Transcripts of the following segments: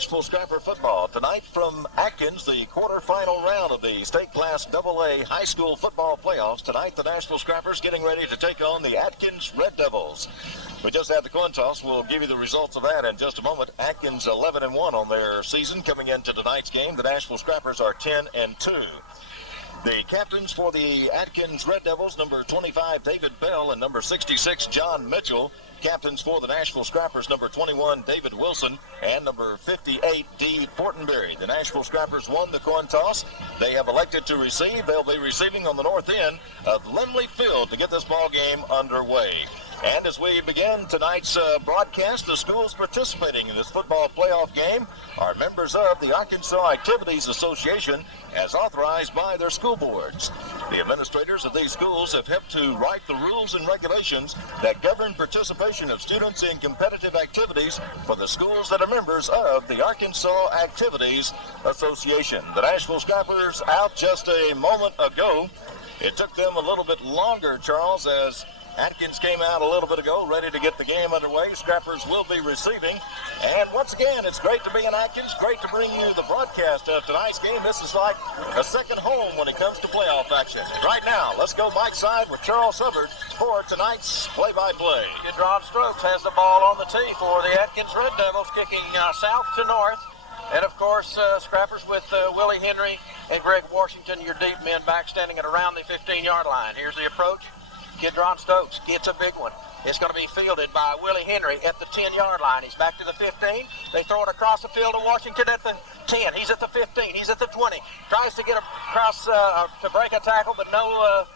Nashville Scrapper football. Tonight from Atkins, the quarterfinal round of the State Class AA High School Football Playoffs. Tonight, the Nashville Scrappers getting ready to take on the Atkins Red Devils. We just had the coin toss. We'll give you the results of that in just a moment. Atkins 11-1 on their season. Coming into tonight's game, the Nashville Scrappers are 10-2. The captains for the Atkins Red Devils, number 25, David Bell, and number 66, John Mitchell. Captains for the Nashville Scrappers, number 21, David Wilson, and number 58, Dee Fortenberry. The Nashville Scrappers won the coin toss. They have elected to receive. They'll be receiving on the north end of Lemley Field to get this ball game underway. And as we begin tonight's broadcast, the schools participating in this football playoff game are members of the Arkansas Activities Association as authorized by their school boards. The administrators of these schools have helped to write the rules and regulations that govern participation of students in competitive activities for the schools that are members of the Arkansas Activities Association. The Nashville Scrappers out just a moment ago. It took them a little bit longer, Charles, as Atkins came out a little bit ago, ready to get the game underway. Scrappers will be receiving. And once again, it's great to be in Atkins. Great to bring you the broadcast of tonight's game. This is like a second home when it comes to playoff action. Right now, let's go Mike's side with Charles Hubbard for tonight's play-by-play. Ron Stokes has the ball on the tee for the Atkins Red Devils, kicking south to north. And, of course, Scrappers with Willie Henry and Greg Washington, your deep men back standing at around the 15-yard line. Here's the approach. Kidron Stokes gets a big one. It's going to be fielded by Willie Henry at the 10-yard line. He's back to the 15. They throw it across the field to Washington at the 10. He's at the 15. He's at the 20. Tries to get across to break a tackle, but no,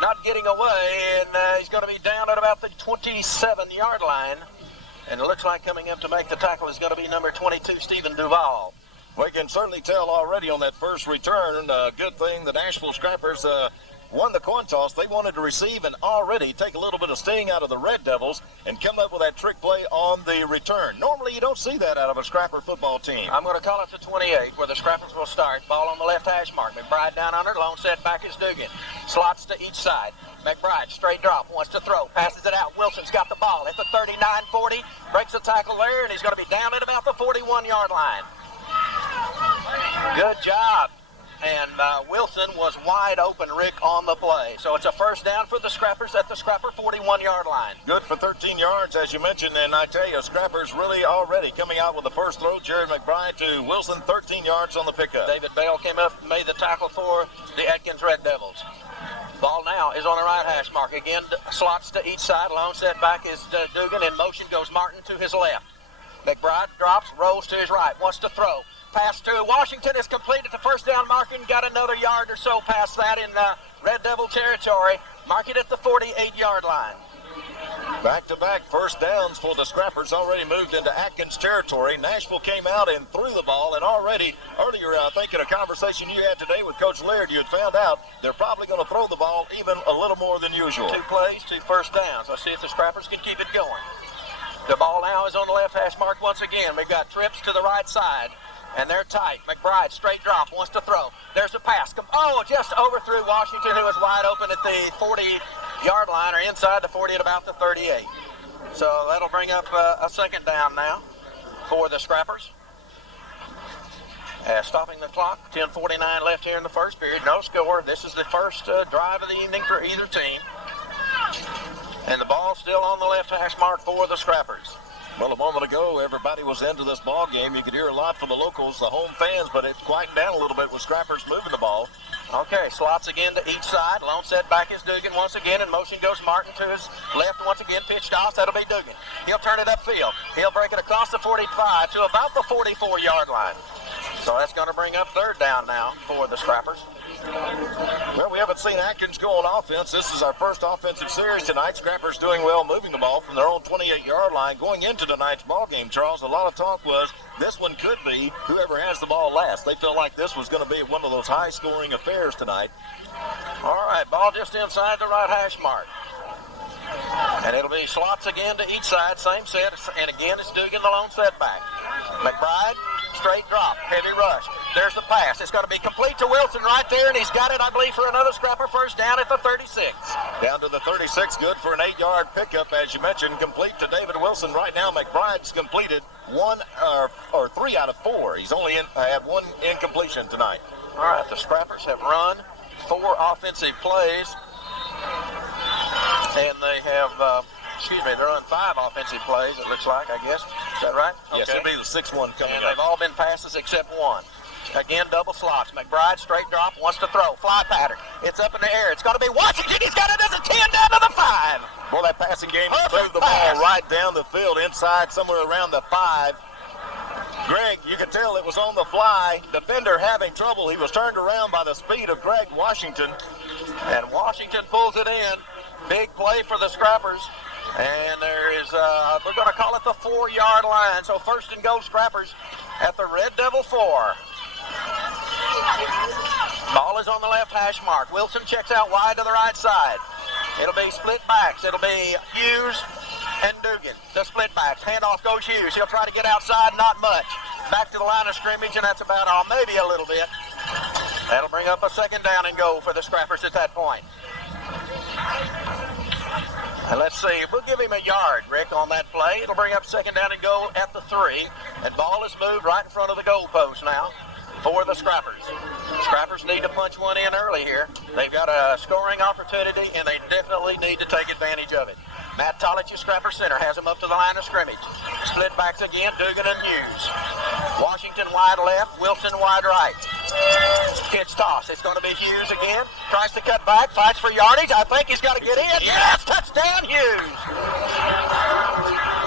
not getting away. And he's going to be down at about the 27-yard line. And it looks like coming up to make the tackle is going to be number 22, Stephen Duvall. We can certainly tell already on that first return. Good thing the Nashville Scrappers won the coin toss. They wanted to receive and already take a little bit of sting out of the Red Devils and come up with that trick play on the return. Normally you don't see that out of a Scrapper football team. I'm going to call it the 28 where the Scrappers will start. Ball on the left hash mark. McBride down under. Lone set back is Dugan. Slots to each side. McBride, straight drop, wants to throw. Passes it out. Wilson's got the ball at the 39-40. Breaks the tackle there, and he's going to be down at about the 41-yard line. Good job. And Wilson was wide open, Rick, on the play. So it's a first down for the Scrappers at the Scrapper 41-yard line. Good for 13 yards, as you mentioned. And I tell you, Scrappers really already coming out with the first throw. Jared McBride to Wilson, 13 yards on the pickup. David Bell came up and made the tackle for the Atkins Red Devils. Ball now is on the right hash mark. Again, slots to each side. Lone set back is Dugan. In motion goes Martin to his left. McBride drops, rolls to his right, wants to throw. Pass to Washington is completed the first down marking. Got another yard or so past that in Red Devil territory. Mark it at the 48-yard line. Back-to-back first downs for the Scrappers, already moved into Atkins territory. Nashville came out and threw the ball, and already earlier, I think in a conversation you had today with Coach Laird, you had found out they're probably going to throw the ball even a little more than usual. 2 plays, 2 first downs. Let's see if the Scrappers can keep it going. The ball now is on the left hash mark once again. We've got trips to the right side. And they're tight. McBride, straight drop, wants to throw. There's a pass. Just overthrew Washington, who was wide open at the 40-yard line, or inside the 40 at about the 38. So that'll bring up a second down now for the Scrappers. Stopping the clock, 10:49 left here in the first period. No score. This is the first drive of the evening for either team. And the ball still on the left hash mark for the Scrappers. Well, a moment ago, everybody was into this ball game. You could hear a lot from the locals, the home fans, but it quieted down a little bit with Scrappers moving the ball. Okay, slots again to each side. Lone set back is Dugan once again. In motion goes Martin to his left once again. Pitched off. That'll be Dugan. He'll turn it upfield. He'll break it across the 45 to about the 44-yard line. So that's going to bring up third down now for the Scrappers. Well, we haven't seen Atkins go on offense. This is our first offensive series tonight. Scrappers doing well moving the ball from their own 28-yard line. Going into tonight's ball game, Charles, a lot of talk was this one could be whoever has the ball last. They felt like this was going to be one of those high-scoring affairs tonight. All right, ball just inside the right hash mark. And it'll be slots again to each side, same set, and again it's Dugan, the lone setback. McBride, straight drop, heavy rush. There's the pass. It's going to be complete to Wilson right there, and he's got it, I believe, for another Scrapper first down at the 36. Down to the 36, good for an 8-yard pickup, as you mentioned, complete to David Wilson. Right now, McBride's completed or 3 out of 4. He's only had 1 incompletion tonight. All right, the Scrappers have run 4 offensive plays, and they have, they run 5 offensive plays, it looks like, I guess. Is that right? Yes, it'll be the 6th one coming and up. they've all been passes except 1. Again, double slots. McBride, straight drop, wants to throw. Fly pattern. It's up in the air. It's going to be Washington. He's got it as a 10 down to the 5. Well, that passing game Perfect moved the pass. ball right down the field, inside somewhere around the 5. Greg, you could tell it was on the fly. Defender having trouble. He was turned around by the speed of Greg Washington. And Washington pulls it in. Big play for the Scrappers. And there is, we're going to call it the 4-yard line. So first and goal, Scrappers at the Red Devil 4. Ball is on the left hash mark. Wilson checks out wide to the right side. It'll be split backs. It'll be Hughes and Dugan. The split backs. Handoff goes Hughes. He'll try to get outside, not much. Back to the line of scrimmage, and that's about all, maybe a little bit. That'll bring up a 2nd down and goal for the Scrappers at that point. And let's see, we'll give him a yard, Rick, on that play. It'll bring up 2nd down and goal at the 3. And ball is moved right in front of the goalpost now for the Scrappers. Scrappers need to punch one in early here. They've got a scoring opportunity, and they definitely need to take advantage of it. Matt Tolich, Scrapper center, has him up to the line of scrimmage. Split backs again, Dugan and Hughes. Washington wide left, Wilson wide right. Pitch toss. It's going to be Hughes again. Tries to cut back, fights for yardage. I think he's got to get in. Yes, touchdown Hughes.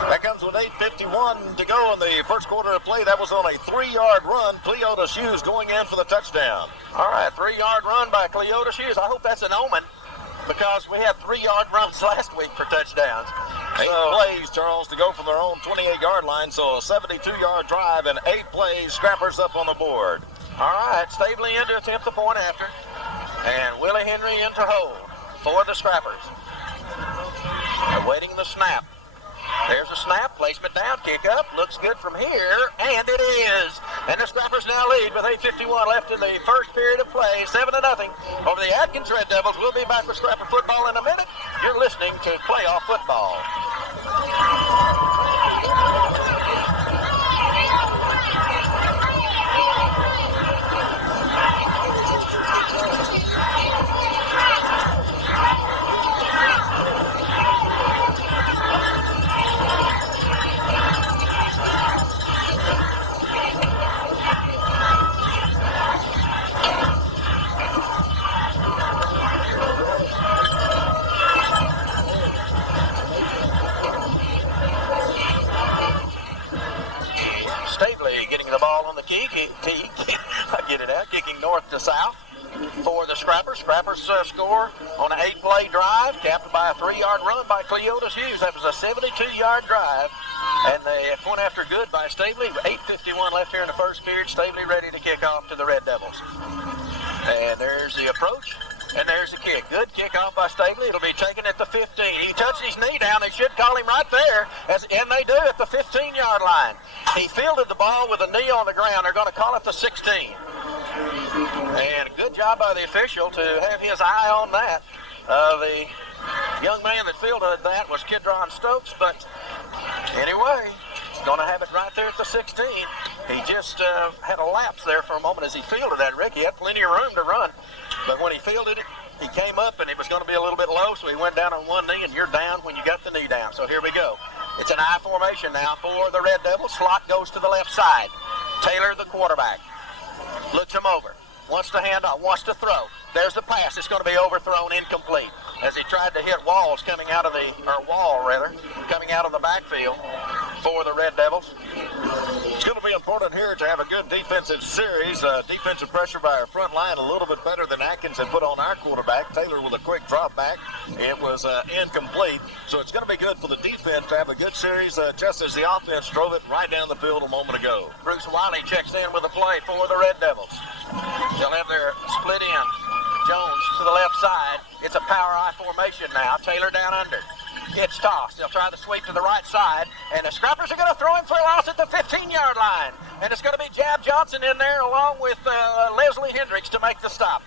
That comes with 8:51 to go in the first quarter of play. That was on a 3-yard run. Cleotis Hughes going in for the touchdown. All right, 3-yard run by Cleotis Hughes. I hope that's an omen, because we had 3-yard runs last week for touchdowns. 8 plays, Charles, to go from their own 28-yard line, so a 72-yard drive and 8 plays. Scrappers up on the board. All right, Staveley in to attempt the point after, and Willie Henry in to hold for the Scrappers. Awaiting the snap. There's a snap, placement down, kick up, looks good from here, and it is. And the Scrappers now lead with 8:51 left in the first period of play, 7-0 over the Atkins Red Devils. We'll be back with Scrapper football in a minute. You're listening to Playoff Football. I get it out, kicking north to south for the Scrappers. Scrappers score on an 8-play drive, capped by a 3-yard run by Cleotis Hughes. That was a 72-yard drive, and the point after good by Staveley. 8:51 left here in the first period. Staveley ready to kick off to the Red Devils. And there's the approach, and there's the kick. Good kickoff by Staveley. It'll be taken at the 15. He touched his knee down. They should call him right there, and they do at the 15-yard line. He fielded the ball with a knee on the ground. They're going to call it the 16. And good job by the official to have his eye on that. The young man that fielded that was Kidron Stokes, but anyway, going to have it right there at the 16. He just had a lapse there for a moment as he fielded that, Rick. He had plenty of room to run, but when he fielded it, he came up and it was going to be a little bit low, so he went down on one knee, and you're down when you got the knee down. So here we go. It's an I formation now for the Red Devils. Slot goes to the left side. Taylor, the quarterback, looks him over. Wants to hand off, wants to throw. There's the pass. It's going to be overthrown, incomplete, as he tried to hit Walls coming out of the backfield for the Red Devils. It's going to be important here to have a good defensive series. Defensive pressure by our front line a little bit better than Atkins had put on our quarterback. Taylor with a quick drop back. It was incomplete. So it's going to be good for the defense to have a good series, just as the offense drove it right down the field a moment ago. Bruce Wiley checks in with a play for the Red Devils. They'll have their split in. Jones to the left side. It's a power I formation now. Taylor down under. It's tossed. They'll try the sweep to the right side, and the Scrappers are going to throw him for a loss at the 15-yard line. And it's going to be Jab Johnson in there along with Leslie Hendricks to make the stop.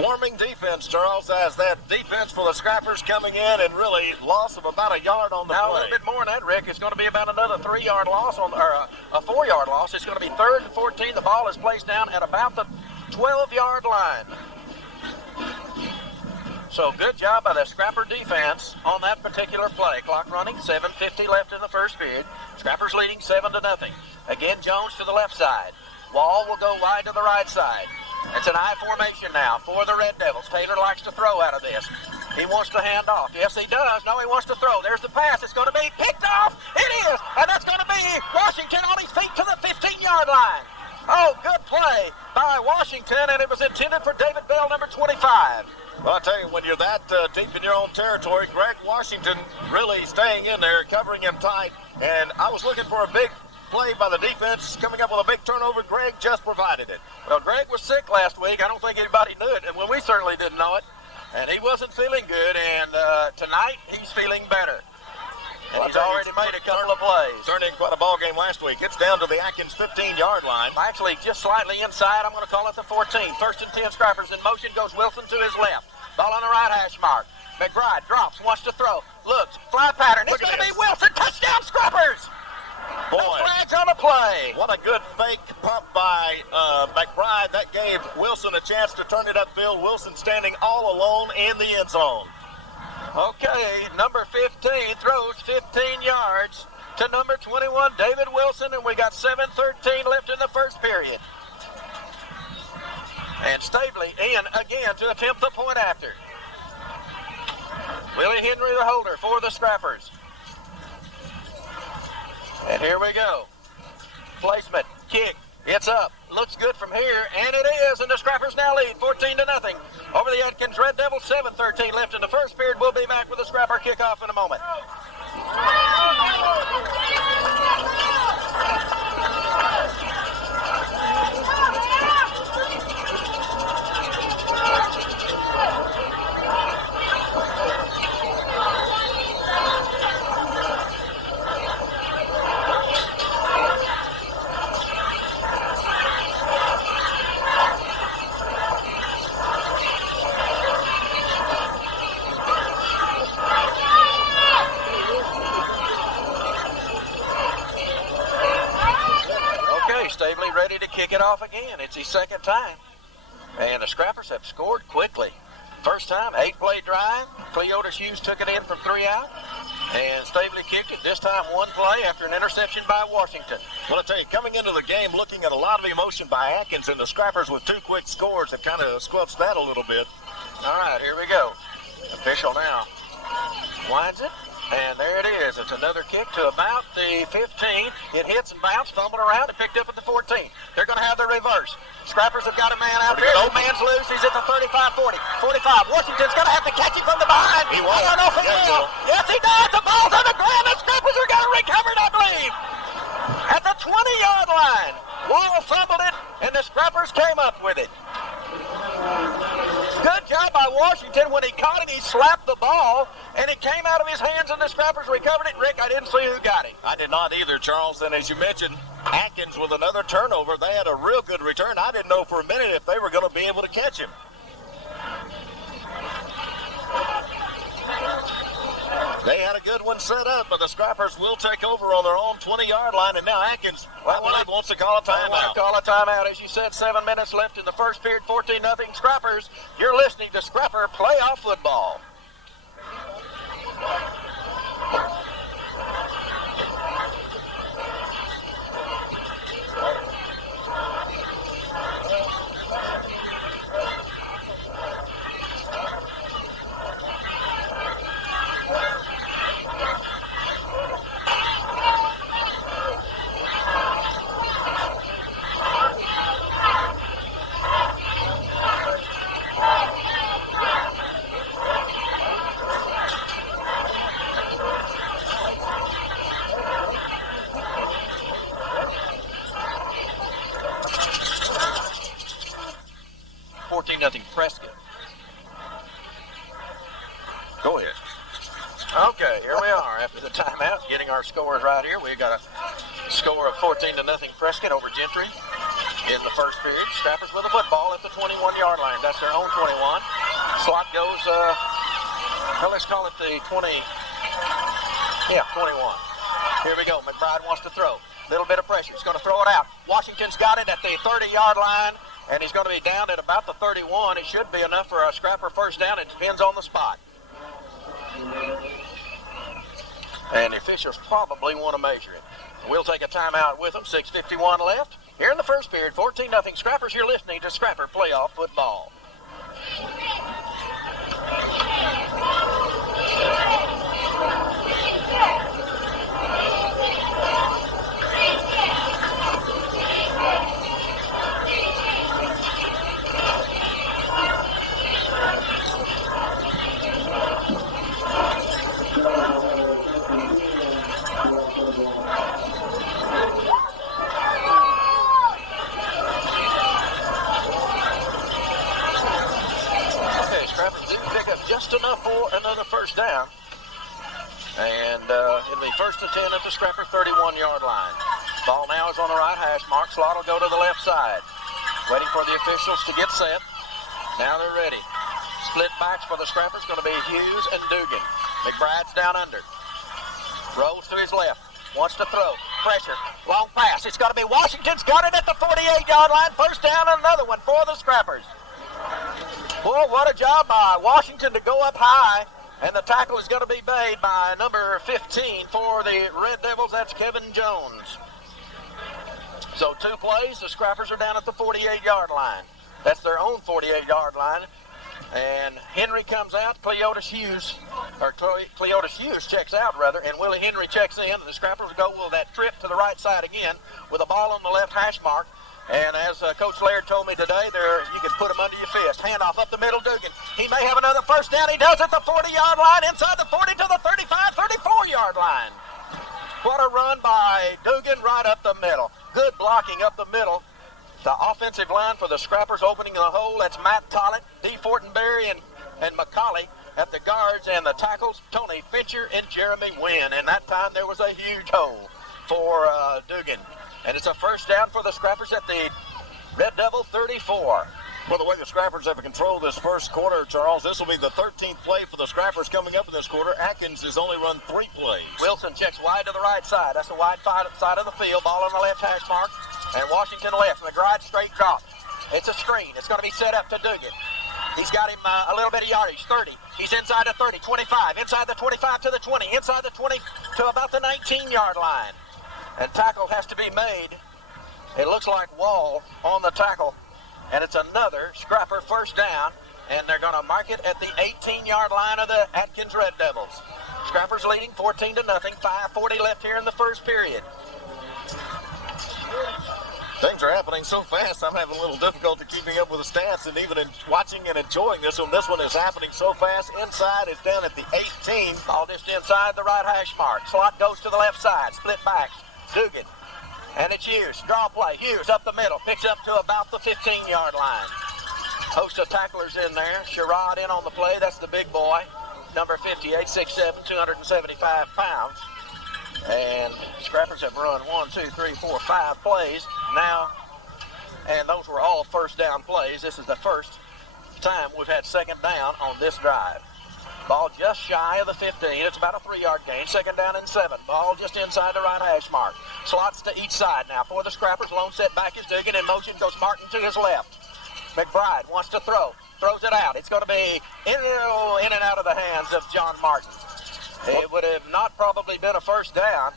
Swarming defense, Charles, as that defense for the Scrappers coming in and really loss of about a yard on the now, play. a little bit more than that, Rick. It's going to be about another 3-yard loss, or a 4-yard loss. It's going to be 3rd and 14. The ball is placed down at about the 12-yard line. So good job by the Scrapper defense on that particular play. Clock running, 7:50 left in the first period. Scrappers leading 7-0. Again, Jones to the left side. Wall will go wide to the right side. It's an I formation now for the Red Devils. Taylor likes to throw out of this. He wants to hand off. Yes, he does. No, he wants to throw. There's the pass. It's going to be picked off. It is. And that's going to be Washington on his feet to the 15-yard line. Oh, good play by Washington, and it was intended for David Bell, number 25. Well, I'll tell you, when you're that deep in your own territory, Greg Washington really staying in there, covering him tight. And I was looking for a big play by the defense, coming up with a big turnover. Greg just provided it. Well, Greg was sick last week. I don't think anybody knew it, and when we certainly didn't know it. And he wasn't feeling good, and tonight he's feeling better. And he's already made a couple of plays. Turned in quite a ball game last week. It's down to the Atkins 15-yard line. Actually, just slightly inside. I'm going to call it the 14. 1st and 10 Scrappers. In motion goes Wilson to his left. Ball on the right hash mark. McBride drops, wants to throw. Looks, fly pattern. It's going to be Wilson. Touchdown, Scrappers! Boy, no flags on the play. What a good fake pump by McBride. That gave Wilson a chance to turn it upfield. Wilson standing all alone in the end zone. Okay, number 15 throws 15 yards to number 21, David Wilson, and we got 7:13 left in the first period. And Stavely in again to attempt the point after. Willie Henry, the holder for the Scrappers. And here we go. Placement, kick, it's up. Looks good from here, and it is, and the Scrappers now lead 14-0 over the Atkins Red Devils. 7:13 left in the first period. We'll be back with the Scrapper kickoff in a moment. Stavely ready to kick it off again. It's his second time. And the Scrappers have scored quickly. First time, 8-play drive. Cleota Hughes took it in from 3 out. And Stavely kicked it. This time, 1 play after an interception by Washington. Well, I tell you, coming into the game, looking at a lot of emotion by Atkins, and the Scrappers with 2 quick scores have kind of squelched that a little bit. All right, here we go. Official now winds it. And there it is. It's another kick to about the 15. It hits and bounced, fumbled around, and picked up at the 14. They're going to have the reverse. Scrappers have got a man out there. The man's loose. He's at the 35-40. 45. Washington's going to have to catch him from the behind. He won't. I don't know if he will. Yes, he does. The ball's on the ground. The Scrappers are going to recover it, I believe. At the 20-yard line. Wall fumbled it, and the Scrappers came up with it. Good job by Washington. When he caught it, he slapped the ball, and it came out of his hands, and the Scrappers recovered it. Rick, I didn't see who got it. I did not either, Charles. And as you mentioned, Atkins with another turnover. They had a real good return. I didn't know for a minute if they were going to be able to catch him. They had a good one set up, but the Scrappers will take over on their own 20-yard line, and now Atkins, I believe, wants to call a timeout. Want to call a timeout. As you said, 7 minutes left in the first period, 14-0 Scrappers. You're listening to Scrapper Playoff Football. Nothing Prescott. Go ahead. Okay, here we are after the timeout, getting our scores right here. We've got a score of 14-0 Prescott over Gentry. in the first period. Scrappers with the football at the 21-yard line. That's their own 21. Slot goes, well, let's call it the 20. Yeah, 21. Here we go. McBride wants to throw. Little bit of pressure. He's going to throw it out. Washington's got it at the 30-yard line, and he's going to be down at about the 31. It should be enough for a Scrapper first down. It depends on the spot. And the officials probably want to measure it. We'll take a timeout with them. 6:51 left. Here in the first period, 14-0 Scrappers. You're listening to Scrapper Playoff Football. Just enough for another first down. And it'll be first and 10 at the Scrapper 31-yard line. Ball now is on the right hash mark. Slot will go to the left side. Waiting for the officials to get set. Now they're ready. Split backs for the Scrappers going to be Hughes and Dugan. McBride's down under. Rolls to his left. Wants to throw. Pressure. Long pass. It's going to be Washington's got it at the 48-yard line. First down and another one for the Scrappers. Boy, what a job by Washington to go up high, and the tackle is going to be made by number 15 for the Red Devils. That's Kevin Jones. So 2 plays, the Scrappers are down at the 48-yard line. That's their own 48-yard line. And Henry comes out, Cleotis Hughes checks out, and Willie Henry checks in, and the Scrappers go with that trip to the right side again with a ball on the left hash mark. And as Coach Laird told me today, you can put them under your fist. Handoff up the middle, Dugan. He may have another first down. He does at the 40-yard line, inside the 40 to the 35, 34-yard line. What a run by Dugan right up the middle. Good blocking up the middle. The offensive line for the Scrappers opening the hole. That's Matt Tollett, D. Fortenberry, and McCauley at the guards, and the tackles, Tony Fincher and Jeremy Wynn. And that time there was a huge hole for Dugan. And it's a first down for the Scrappers at the Red Devil 34. Well, the way the Scrappers have controlled this first quarter, Charles, this will be the 13th play for the Scrappers coming up in this quarter. Atkins has only run 3 plays. Wilson checks wide to the right side. That's the wide side of the field. Ball on the left hash mark. And Washington left. McBride straight drop. It's a screen. It's going to be set up to Dugan. He's got him a little bit of yardage, 30. He's inside the 30, 25. Inside the 25 to the 20. Inside the 20 to about the 19-yard line. And tackle has to be made. It looks like Wall on the tackle. And it's another Scrapper first down. And they're going to mark it at the 18-yard line of the Atkins Red Devils. Scrappers leading 14-0. 5:40 left here in the first period. Things are happening so fast, I'm having a little difficulty keeping up with the stats and even watching and enjoying this one. This one is happening so fast. Inside is down at the 18. Ball just inside the right hash mark. Slot goes to the left side. Split backs. Dugan. And it's Hughes. Draw play. Hughes up the middle. Picks up to about the 15-yard line. Host of tacklers in there. Sherrod in on the play. That's the big boy. Number 58, 6'7", 275 pounds. And Scrappers have run 1, 2, 3, 4, 5 plays now. And those were all first down plays. This is the first time we've had second down on this drive. Ball just shy of the 15. It's about a 3-yard gain. Second down and 7. Ball just inside the right hash mark. Slots to each side now for the Scrappers. Lone set back is Dugan. In motion goes Martin to his left. McBride wants to throw. Throws it out. It's going to be in and out of the hands of John Martin. It would have not probably been a first down,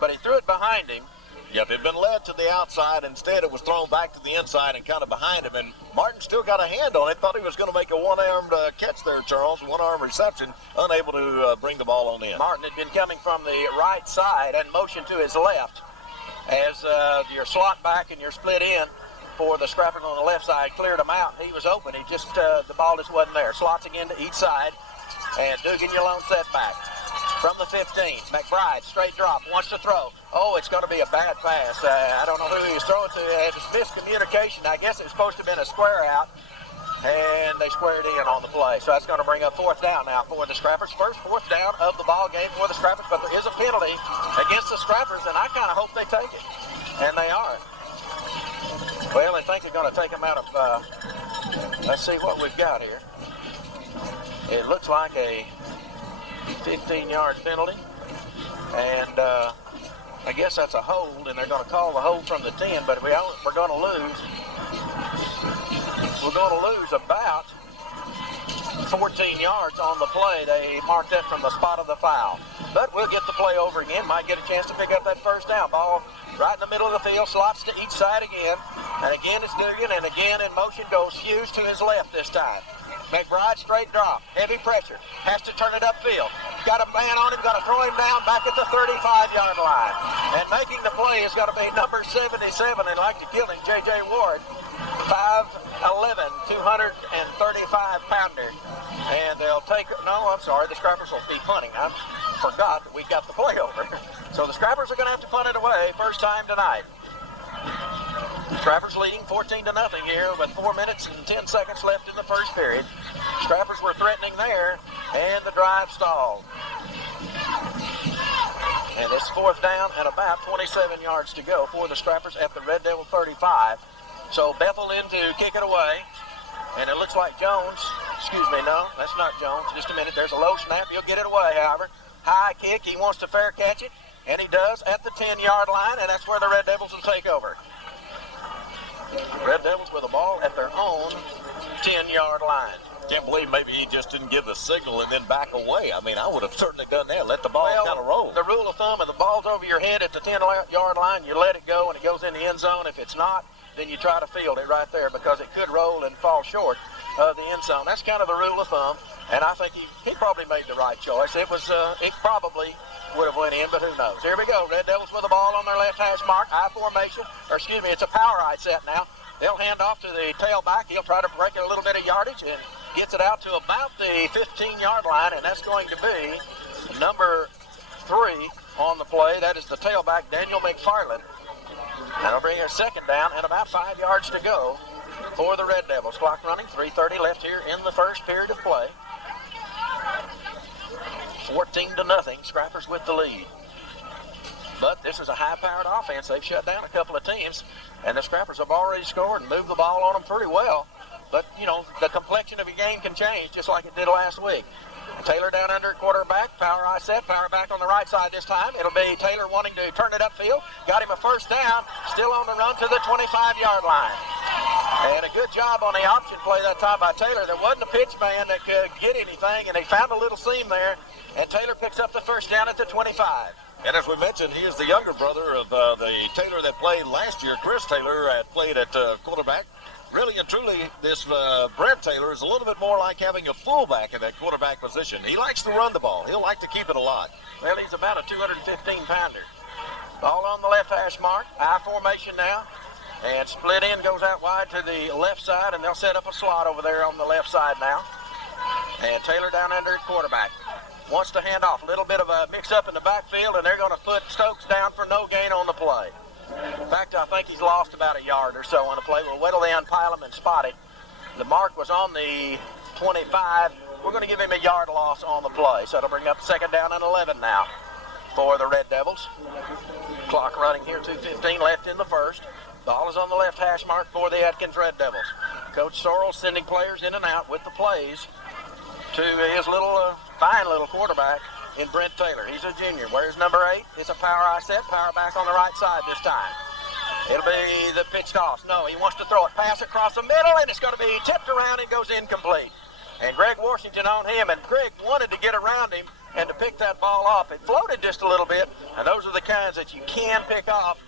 but he threw it behind him. Yep, it had been led to the outside. Instead, it was thrown back to the inside and kind of behind him. And Martin still got a hand on it. Thought he was going to make a one-armed catch there, Charles. One-arm reception. Unable to bring the ball on in. Martin had been coming from the right side and motioned to his left. As your slot back and your split in for the Scrappers on the left side cleared him out. He was open. He just, the ball just wasn't there. Slots again to each side. And Dugan, your lone setback. From the 15, McBride, straight drop, wants to throw. Oh, it's going to be a bad pass. I don't know who he was throwing to. It was miscommunication. I guess it was supposed to have been a square out, and they squared in on the play. So that's going to bring up fourth down now for the Scrappers. First fourth down of the ball game for the Scrappers, but there is a penalty against the Scrappers, and I kind of hope they take it. And they are. Well, they think they're going to take them out of, let's see what we've got here. It looks like a 15-yard penalty. And I guess that's a hold, and they're going to call the hold from the 10, but we're going to lose. We're going to lose about 14 yards on the play. They marked that from the spot of the foul. But we'll get the play over again. Might get a chance to pick up that first down. Ball right in the middle of the field, slots to each side again. And again it's Dugan, and again in motion goes Hughes to his left this time. McBride straight drop, heavy pressure, has to turn it upfield. Got a man on him, got to throw him down back at the 35-yard line. And making the play is going to be number 77, and like to kill him, J.J. Ward, 5'11", 235-pounder. And they'll take, the Scrappers will be punting. I forgot that we got the play over. So the Scrappers are going to have to punt it away first time tonight. Scrappers leading 14-0 here with 4 minutes and 10 seconds left in the first period. Scrappers were threatening there, and the drive stalled. And it's fourth down and about 27 yards to go for the Scrappers at the Red Devil 35. So Bethel in to kick it away. And it looks like Jones, no, that's not Jones. Just a minute, there's a low snap. He'll get it away, however. High kick, he wants to fair catch it, and he does at the 10-yard line, and that's where the Red Devils will take over. Red Devils with the ball at their own 10-yard line. Can't believe maybe he just didn't give the signal and then back away. I mean, I would have certainly done that. Let the ball kind of roll. The rule of thumb, if the ball's over your head at the 10-yard line, you let it go and it goes in the end zone. If it's not, then you try to field it right there because it could roll and fall short of the end zone. That's kind of the rule of thumb, and I think he probably made the right choice. It probably would have went in, but who knows. Here we go. Red Devils with the ball on their left hash mark. I formation, it's a power I set now. They'll hand off to the tailback. He'll try to break a little bit of yardage and gets it out to about the 15-yard line, and that's going to be number 3 on the play. That is the tailback, Daniel McFarland. That'll bring a second down and about 5 yards to go for the Red Devils. Clock running, 3:30 left here in the first period of play. 14-0, Scrappers with the lead. But this is a high-powered offense. They've shut down a couple of teams, and the Scrappers have already scored and moved the ball on them pretty well. But, the complexion of your game can change just like it did last week. Taylor down under quarterback, power I set, power back on the right side this time. It'll be Taylor wanting to turn it upfield. Got him a first down, still on the run to the 25-yard line. And a good job on the option play that time by Taylor. There wasn't a pitch man that could get anything, and he found a little seam there, and Taylor picks up the first down at the 25. And as we mentioned, he is the younger brother of the Taylor that played last year. Chris Taylor played at quarterback. Really and truly, this Brent Taylor is a little bit more like having a fullback in that quarterback position. He likes to run the ball. He'll like to keep it a lot. Well, he's about a 215-pounder. Ball on the left hash mark. I formation now. And split in goes out wide to the left side, and they'll set up a slot over there on the left side now. And Taylor down under at quarterback. Wants to hand off. A little bit of a mix-up in the backfield, and they're going to put Stokes down for no gain on the play. In fact, I think he's lost about a yard or so on the play. We'll wait till they unpile him and spot it. The mark was on the 25. We're going to give him a yard loss on the play. So it'll bring up second down and 11 now for the Red Devils. Clock running here, 2:15 left in the first. Ball is on the left hash mark for the Atkins Red Devils. Coach Sorrell sending players in and out with the plays to his fine little quarterback in Brent Taylor. He's a junior. Where's number 8? It's a power I set, power back on the right side this time. It'll be the pitch toss. No, he wants to throw it. Pass across the middle, and it's going to be tipped around and goes incomplete. And Greg Washington on him, and Greg wanted to get around him and to pick that ball off. It floated just a little bit, and those are the kinds that you can pick off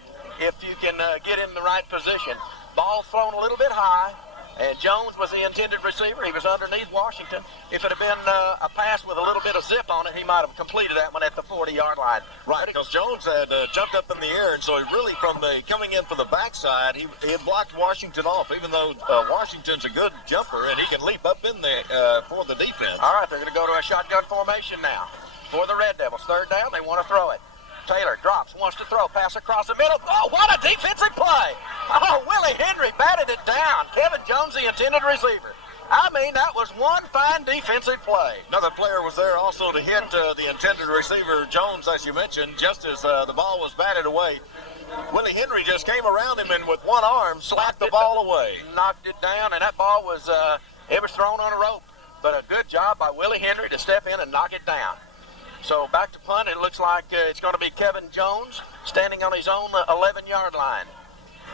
if you can get in the right position. Ball thrown a little bit high, and Jones was the intended receiver. He was underneath Washington. If it had been a pass with a little bit of zip on it, he might have completed that one at the 40-yard line. Right, because Jones had jumped up in the air, and so he really, from the coming in from the backside, he had blocked Washington off, even though Washington's a good jumper, and he can leap up in there for the defense. All right, they're going to go to a shotgun formation now for the Red Devils. Third down, they want to throw it. Taylor drops, wants to throw, pass across the middle. Oh, what a defensive play! Oh, Willie Henry batted it down. Kevin Jones, the intended receiver. I mean, that was one fine defensive play. Another player was there also to hit the intended receiver, Jones, as you mentioned, just as the ball was batted away. Willie Henry just came around him and with one arm slapped the ball away. Knocked it down, and that ball was, it was thrown on a rope. But a good job by Willie Henry to step in and knock it down. So back to punt, it looks like it's going to be Kevin Jones standing on his own 11-yard line.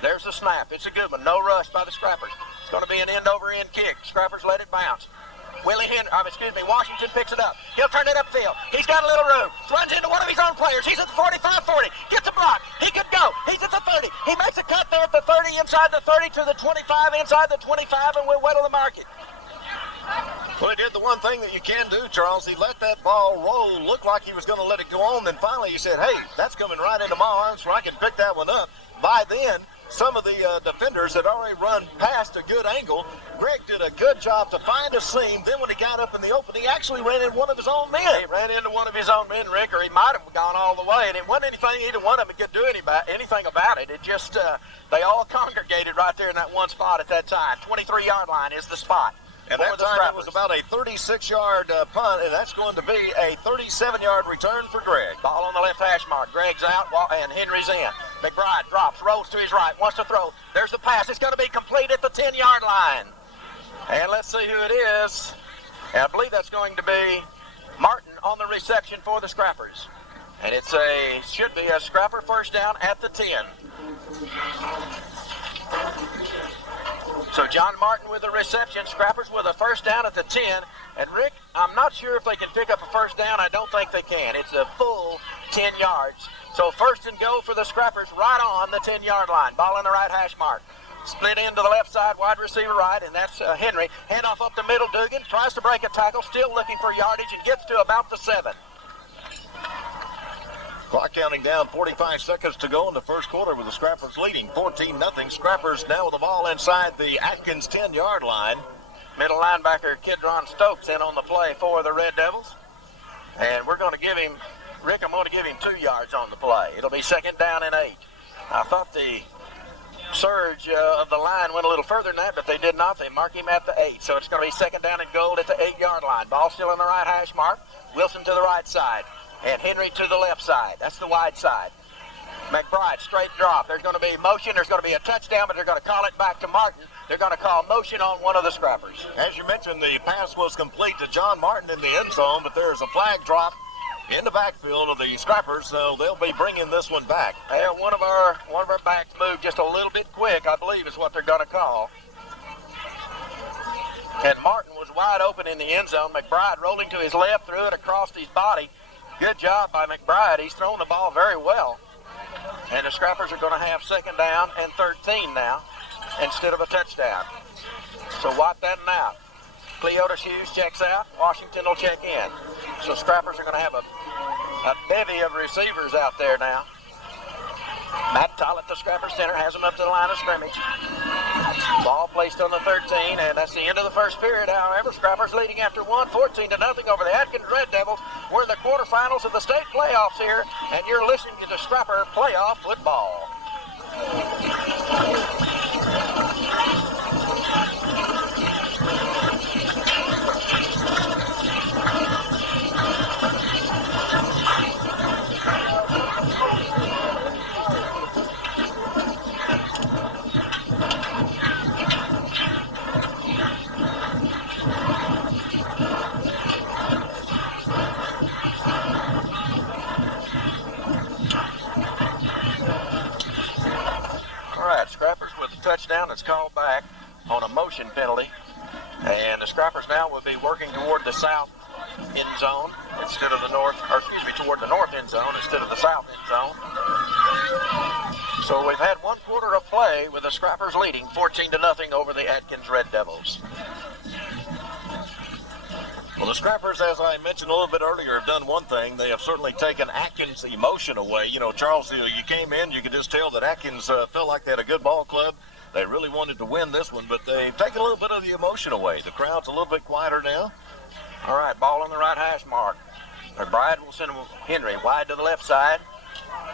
There's the snap. It's a good one. No rush by the Scrappers. It's going to be an end-over-end kick. Scrappers let it bounce. Washington picks it up. He'll turn it upfield. He's got a little room. Runs into one of his own players. He's at the 45-40. Gets a block. He could go. He's at the 30. He makes a cut there at the 30, inside the 30 to the 25, inside the 25, and we'll whittle the market. Well, he did the one thing that you can do, Charles. He let that ball roll, looked like he was going to let it go on. Then finally he said, hey, that's coming right into my arms where I can pick that one up. By then, some of the defenders had already run past a good angle. Greg did a good job to find a seam. Then when he got up in the open, he actually ran into one of his own men. He ran into one of his own men, Rick, or he might have gone all the way. And it wasn't anything either one of them could do anything about it. It just, they all congregated right there in that one spot at that time. 23-yard line is the spot. And that time it was about a 36-yard punt, and that's going to be a 37-yard return for Greg. Ball on the left hash mark. Greg's out, and Henry's in. McBride drops, rolls to his right, wants to throw. There's the pass. It's going to be complete at the 10-yard line. And let's see who it is. And I believe that's going to be Martin on the reception for the Scrappers. And should be a Scrapper first down at the 10. So John Martin with the reception, Scrappers with a first down at the 10. And Rick, I'm not sure if they can pick up a first down. I don't think they can. It's a full 10 yards. So first and go for the Scrappers right on the 10-yard line. Ball in the right hash mark. Split into the left side, wide receiver right, and that's Henry. Handoff up the middle, Dugan tries to break a tackle, still looking for yardage, and gets to about the 7. Clock counting down, 45 seconds to go in the first quarter with the Scrappers leading 14-0. Scrappers now with the ball inside the Atkins 10-yard line. Middle linebacker Kidron Stokes in on the play for the Red Devils. And we're going to give him, Rick, I'm going to give him 2 yards on the play. It'll be second down and 8. I thought the surge of the line went a little further than that, but they did not. They mark him at the 8. So it's going to be second down and goal at the 8-yard line. Ball still in the right hash mark. Wilson to the right side. And Henry to the left side. That's the wide side. McBride, straight drop. There's going to be motion. There's going to be a touchdown, but they're going to call it back to Martin. They're going to call motion on one of the Scrappers. As you mentioned, the pass was complete to John Martin in the end zone, but there's a flag drop in the backfield of the Scrappers, so they'll be bringing this one back. Yeah, one of our backs moved just a little bit quick, I believe is what they're going to call. And Martin was wide open in the end zone. McBride rolling to his left, threw it across his body. Good job by McBride. He's thrown the ball very well. And the Scrappers are going to have second down and 13 now instead of a touchdown. So wipe that one out. Cleota Hughes checks out. Washington will check in. So Scrappers are going to have a bevy of receivers out there now. Matt Tollett, the Scrapper center, has them up to the line of scrimmage. Ball placed on the 13, and that's the end of the first period. However, Scrappers leading after 1, 14-0 over the Atkins Red Devils. We're in the quarterfinals of the state playoffs here, and you're listening to the Scrapper Playoff Football. Scrappers with a touchdown that's called back on a motion penalty. And the Scrappers now will be working toward the south end zone instead of the north, toward the north end zone instead of the south end zone. So we've had 1 quarter of play with the Scrappers leading 14-0 over the Atkins Red Devils. Well, the Scrappers, as I mentioned a little bit earlier, have done one thing. They have certainly taken Atkins' emotion away. You know, Charles, you came in, you could just tell that Atkins felt like they had a good ball club. They really wanted to win this one, but they've taken a little bit of the emotion away. The crowd's a little bit quieter now. All right, ball on the right hash mark. McBride will send Henry wide to the left side.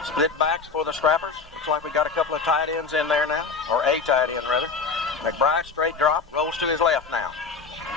Split backs for the Scrappers. Looks like we got a couple of tight ends in there now, or a tight end rather. McBride straight drop, rolls to his left now.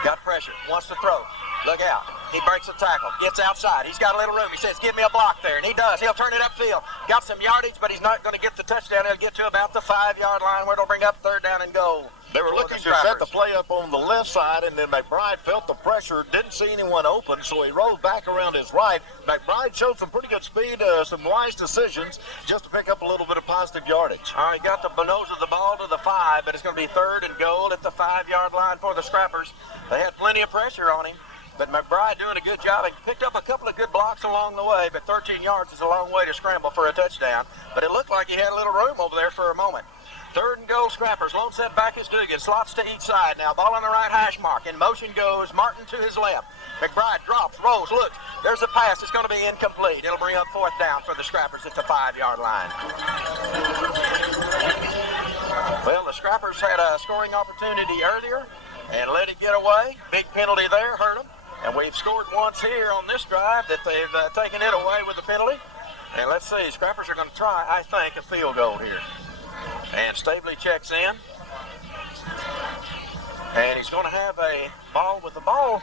Got pressure, wants to throw. Look out. He breaks the tackle, gets outside. He's got a little room. He says, give me a block there, and he does. He'll turn it upfield. Got some yardage, but he's not going to get the touchdown. He'll get to about the 5-yard line where it'll bring up 3rd down and goal. They were looking to set the play up on the left side, and then McBride felt the pressure, didn't see anyone open, so he rolled back around his right. McBride showed some pretty good speed, some wise decisions, just to pick up a little bit of positive yardage. All right, got the nose of the ball to the 5, but it's going to be 3rd and goal at the 5-yard line for the Scrappers. They had plenty of pressure on him, but McBride doing a good job. He picked up a couple of good blocks along the way, but 13 yards is a long way to scramble for a touchdown. But it looked like he had a little room over there for a moment. 3rd and goal, Scrappers. Lone set back is Dugan. Slots to each side now. Ball on the right hash mark. In motion goes Martin to his left. McBride drops, rolls, looks. There's a pass. It's going to be incomplete. It'll bring up 4th down for the Scrappers at the 5-yard line. Well, the Scrappers had a scoring opportunity earlier and let it get away. Big penalty there, hurt them. And we've scored once here on this drive that they've taken it away with the penalty. And let's see, Scrappers are going to try, I think, a field goal here. And Stavely checks in. And he's going to have a ball with the ball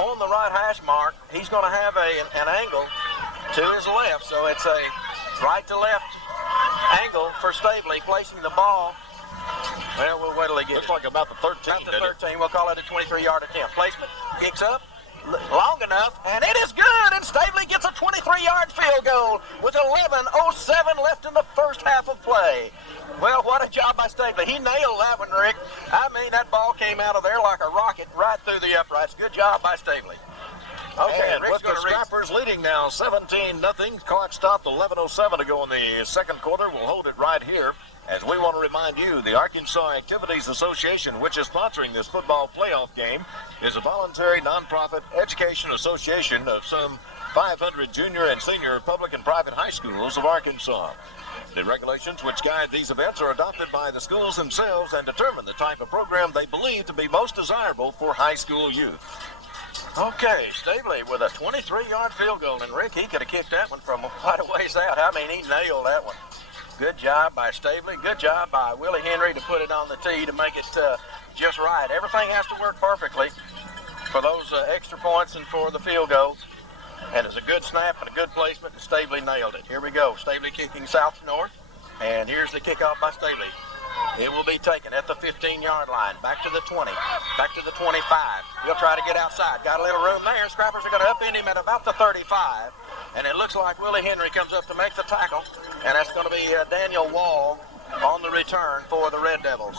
on the right hash mark. He's going to have an angle to his left. So it's a right to left angle for Stavely, placing the ball. Well, we'll wait till he gets Looks like about the 13. About the 13. We'll call it a 23-yard attempt. Placement, kicks up. Long enough, and it is good, and Stavely gets a 23-yard field goal with 11:07 left in the first half of play. Well, what a job by Stavely. He nailed that one, Rick. I mean, that ball came out of there like a rocket right through the uprights. Good job by Stavely. Okay, and Rick's with the Scrappers leading now 17-0. Clock stopped, 11:07 to go in the second quarter. We'll hold it right here. As we want to remind you, the Arkansas Activities Association, which is sponsoring this football playoff game, is a voluntary nonprofit education association of some 500 junior and senior public and private high schools of Arkansas. The regulations which guide these events are adopted by the schools themselves and determine the type of program they believe to be most desirable for high school youth. Okay, Stavely with a 23-yard field goal, and Rick, he could have kicked that one from quite a ways out. I mean, he nailed that one. Good job by Stavely. Good job by Willie Henry to put it on the tee to make it just right. Everything has to work perfectly for those extra points and for the field goals. And it's a good snap and a good placement, and Stavely nailed it. Here we go. Stavely kicking south to north. And here's the kickoff by Stavely. It will be taken at the 15-yard line. Back to the 20. Back to the 25. He'll try to get outside. Got a little room there. Scrappers are going to upend him at about the 35. And it looks like Willie Henry comes up to make the tackle. And that's going to be Daniel Wall on the return for the Red Devils.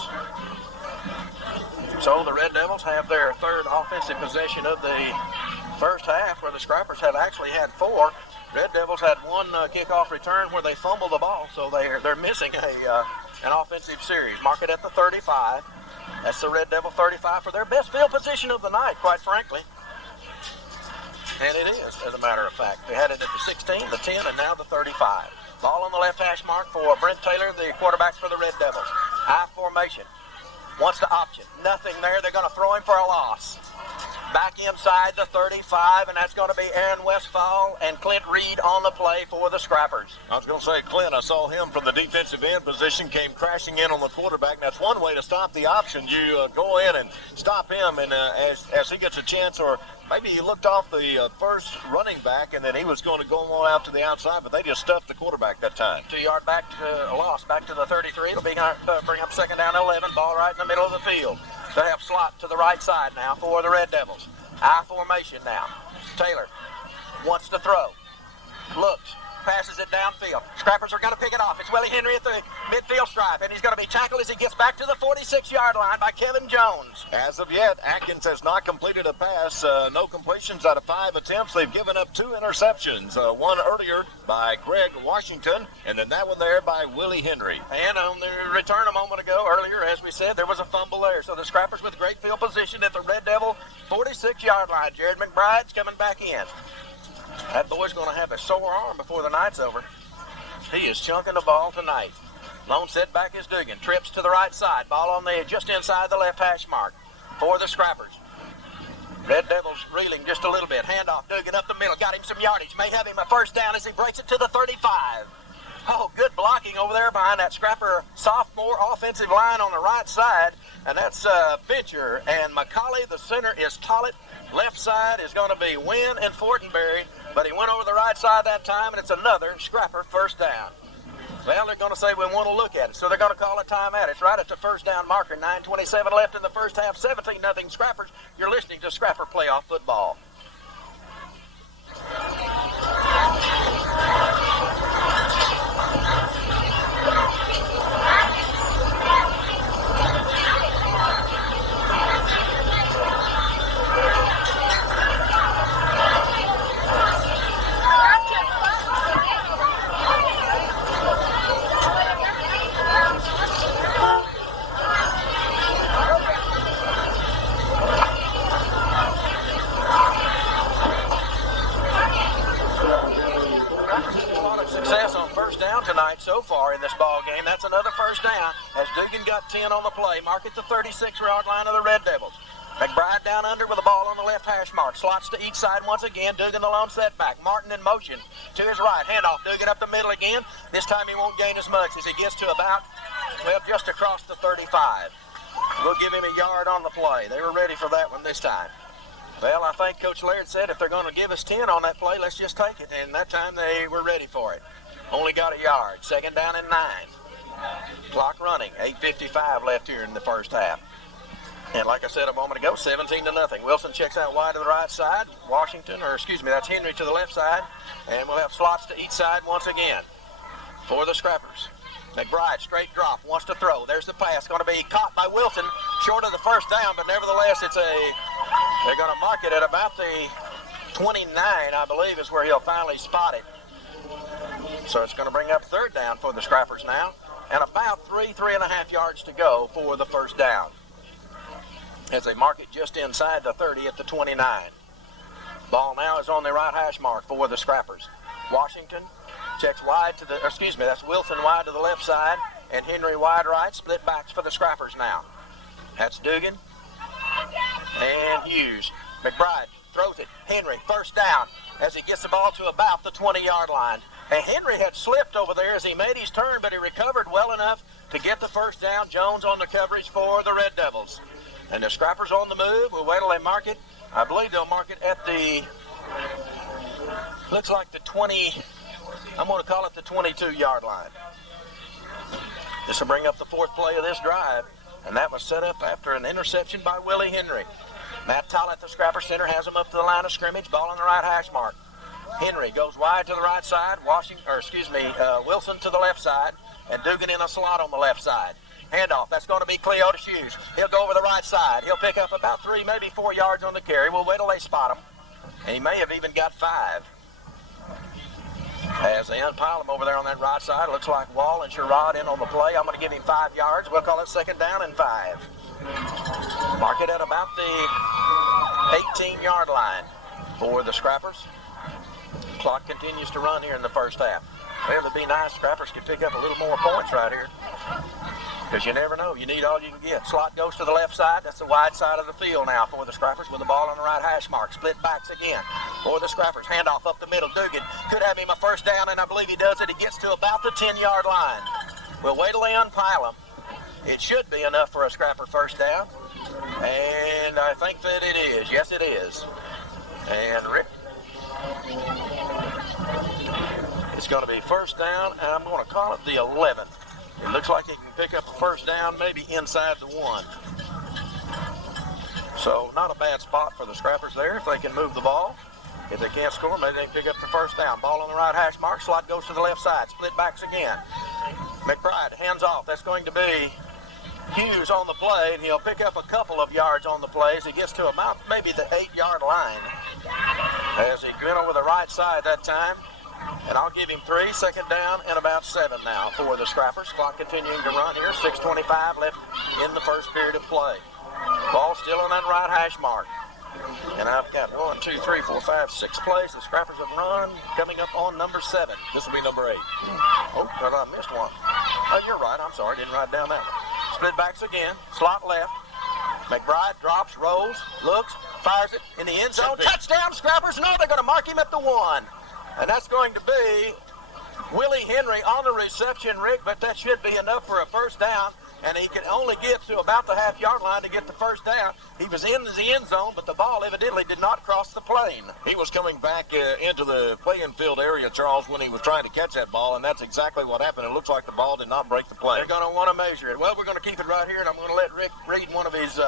So the Red Devils have their 3rd offensive possession of the first half, where the Scrappers have actually had 4. Red Devils had 1 kickoff return where they fumbled the ball, so they're missing an offensive series. Mark it at the 35. That's the Red Devil 35 for their best field position of the night, quite frankly. And it is, as a matter of fact. They had it at the 16, the 10, and now the 35. Ball on the left hash mark for Brent Taylor, the quarterbacks for the Red Devils. I formation. Wants the option. Nothing there. They're going to throw him for a loss. Back inside the 35, and that's going to be Aaron Westfall and Clint Reed on the play for the Scrappers. I was going to say, Clint, I saw him from the defensive end position, came crashing in on the quarterback. That's one way to stop the option. You go in and stop him, and as he gets a chance, or maybe he looked off the first running back, and then he was going to go on out to the outside, but they just stuffed the quarterback that time. 2-yard back to a loss, back to the 33. It'll bring up 2nd down 11, ball right in the middle of the field. They have slot to the right side now for the Red Devils. I formation now. Taylor wants to throw. Looks. Passes it downfield. Scrappers are going to pick it off. It's Willie Henry at the midfield stripe, and he's going to be tackled as he gets back to the 46-yard line by Kevin Jones. As of yet, Atkins has not completed a pass. No completions out of 5 attempts. They've given up 2 interceptions. One earlier by Greg Washington, and then that one there by Willie Henry. And on the return a moment ago, earlier, as we said, there was a fumble there. So the Scrappers with great field position at the Red Devil 46-yard line. Jared McBride's coming back in. That boy's going to have a sore arm before the night's over. He is chunking the ball tonight. Lone setback is Dugan. Trips to the right side. Ball on the just inside the left hash mark for the Scrappers. Red Devils reeling just a little bit. Handoff. Dugan up the middle. Got him some yardage. May have him a 1st down as he breaks it to the 35. Oh, good blocking over there behind that Scrapper sophomore offensive line on the right side. And that's Fincher. And McCauley, the center, is Tollett. Left side is going to be Wynn and Fortenberry. But he went over the right side that time, and it's another Scrapper first down. Well, they're going to say we want to look at it, so they're going to call a timeout. It's right at the first down marker. 9:27 left in the first half. 17-0 Scrappers. You're listening to Scrapper Playoff Football. Success on first down tonight so far in this ball game. That's another first down as Dugan got 10 on the play. Mark at the 36-yard line of the Red Devils. McBride down under with the ball on the left hash mark. Slots to each side once again. Dugan the lone setback. Martin in motion to his right. Handoff. Dugan up the middle again. This time he won't gain as much as he gets to about, well, just across the 35. We'll give him a yard on the play. They were ready for that one this time. Well, I think Coach Laird said if they're going to give us 10 on that play, let's just take it. And that time they were ready for it. Only got a yard. Second down and 9. Clock running. 8:55 left here in the first half. And like I said a moment ago, 17-0. Wilson checks out wide to the right side. That's Henry to the left side. And we'll have slots to each side once again for the Scrappers. McBride, straight drop, wants to throw. There's the pass, going to be caught by Wilson, short of the first down, but nevertheless, they're going to mark it at about the 29, I believe, is where he'll finally spot it. So it's going to bring up third down for the Scrappers now, and about 3.5 yards to go for the first down, as they mark it just inside the 30 at the 29. Ball now is on the right hash mark for the Scrappers. Washington checks wide that's Wilson wide to the left side, and Henry wide right. Split backs for the Scrappers now. That's Dugan and Hughes. McBride throws it. Henry, first down, as he gets the ball to about the 20-yard line. And Henry had slipped over there as he made his turn, but he recovered well enough to get the first down. Jones on the coverage for the Red Devils. And the Scrappers on the move. We'll wait till they mark it. I believe they'll mark it at looks like the 20, I'm going to call it the 22-yard line. This will bring up the fourth play of this drive, and that was set up after an interception by Willie Henry. Matt Tollett, the Scrapper center, has him up to the line of scrimmage. Ball on the right hash mark. Henry goes wide to the right side. Wilson to the left side, and Dugan in a slot on the left side. Handoff. That's going to be Cleotis Hughes. He'll go over the right side. He'll pick up about 3, maybe 4 yards on the carry. We'll wait till they spot him. And he may have even got 5. As they unpile him over there on that right side, it looks like Wall and Sherrod in on the play. I'm going to give him 5 yards. We'll call it second down and 5. Mark it at about the 18-yard line for the Scrappers. Clock continues to run here in the first half. Well, it'd be nice. Scrappers could pick up a little more points right here, because you never know. You need all you can get. Slot goes to the left side. That's the wide side of the field now for the Scrappers with the ball on the right hash mark. Split backs again for the Scrappers. Handoff up the middle. Dugan could have him a first down, and I believe he does it. He gets to about the 10-yard line. We'll wait till they unpile him. It should be enough for a Scrapper first down, and I think that it is. Yes, it is. And Rick, it's going to be first down, and I'm going to call it the 11th. It looks like he can pick up a first down, maybe inside the 1. So not a bad spot for the Scrappers there if they can move the ball. If they can't score, maybe they can pick up the first down. Ball on the right hash mark. Slot goes to the left side. Split backs again. McBride hands off. That's going to be Hughes on the play, and he'll pick up a couple of yards on the play as he gets to about maybe the 8-yard line. As he went over the right side that time. And I'll give him 3, second down, and about 7 now for the Scrappers. Clock continuing to run here. 6:25 left in the first period of play. Ball still on that right hash mark. And I've got 1, 2, 3, 4, 5, 6 plays the Scrappers have run, coming up on number 7. This will be number 8. Oh, thought I missed one. Oh, you're right. I'm sorry. Didn't write down that one. Split backs again. Slot left. McBride drops, rolls, looks, fires it in the end zone. Touchdown, Scrappers. No, they're going to mark him at the 1. And that's going to be Willie Henry on the reception, Rick, but that should be enough for a first down. And he could only get to about the half-yard line to get the first down. He was in the end zone, but the ball evidently did not cross the plane. He was coming back into the playing field area, Charles, when he was trying to catch that ball, and that's exactly what happened. It looks like the ball did not break the plane. They're going to want to measure it. Well, we're going to keep it right here, and I'm going to let Rick read one of his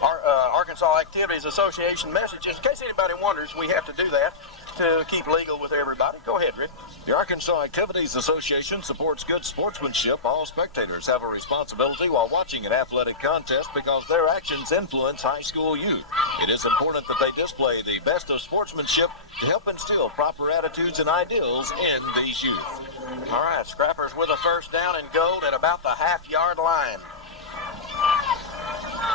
Arkansas Activities Association messages. In case anybody wonders, we have to do that to keep legal with everybody. Go ahead, Rick. The Arkansas Activities Association supports good sportsmanship. All spectators have a responsibility while watching an athletic contest because their actions influence high school youth. It is important that they display the best of sportsmanship to help instill proper attitudes and ideals in these youth. All right, Scrappers with a first down and goal at about the half-yard line.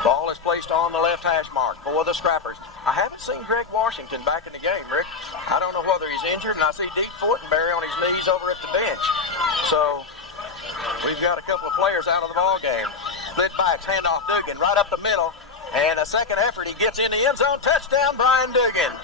Ball is placed on the left hash mark for the Scrappers. I haven't seen Greg Washington back in the game, Rick. I don't know whether he's injured, and I see Deep Fortenberry on his knees over at the bench. So we've got a couple of players out of the ball game. Split backs, handoff Dugan right up the middle. And a second effort, he gets in the end zone. Touchdown, Brian Dugan.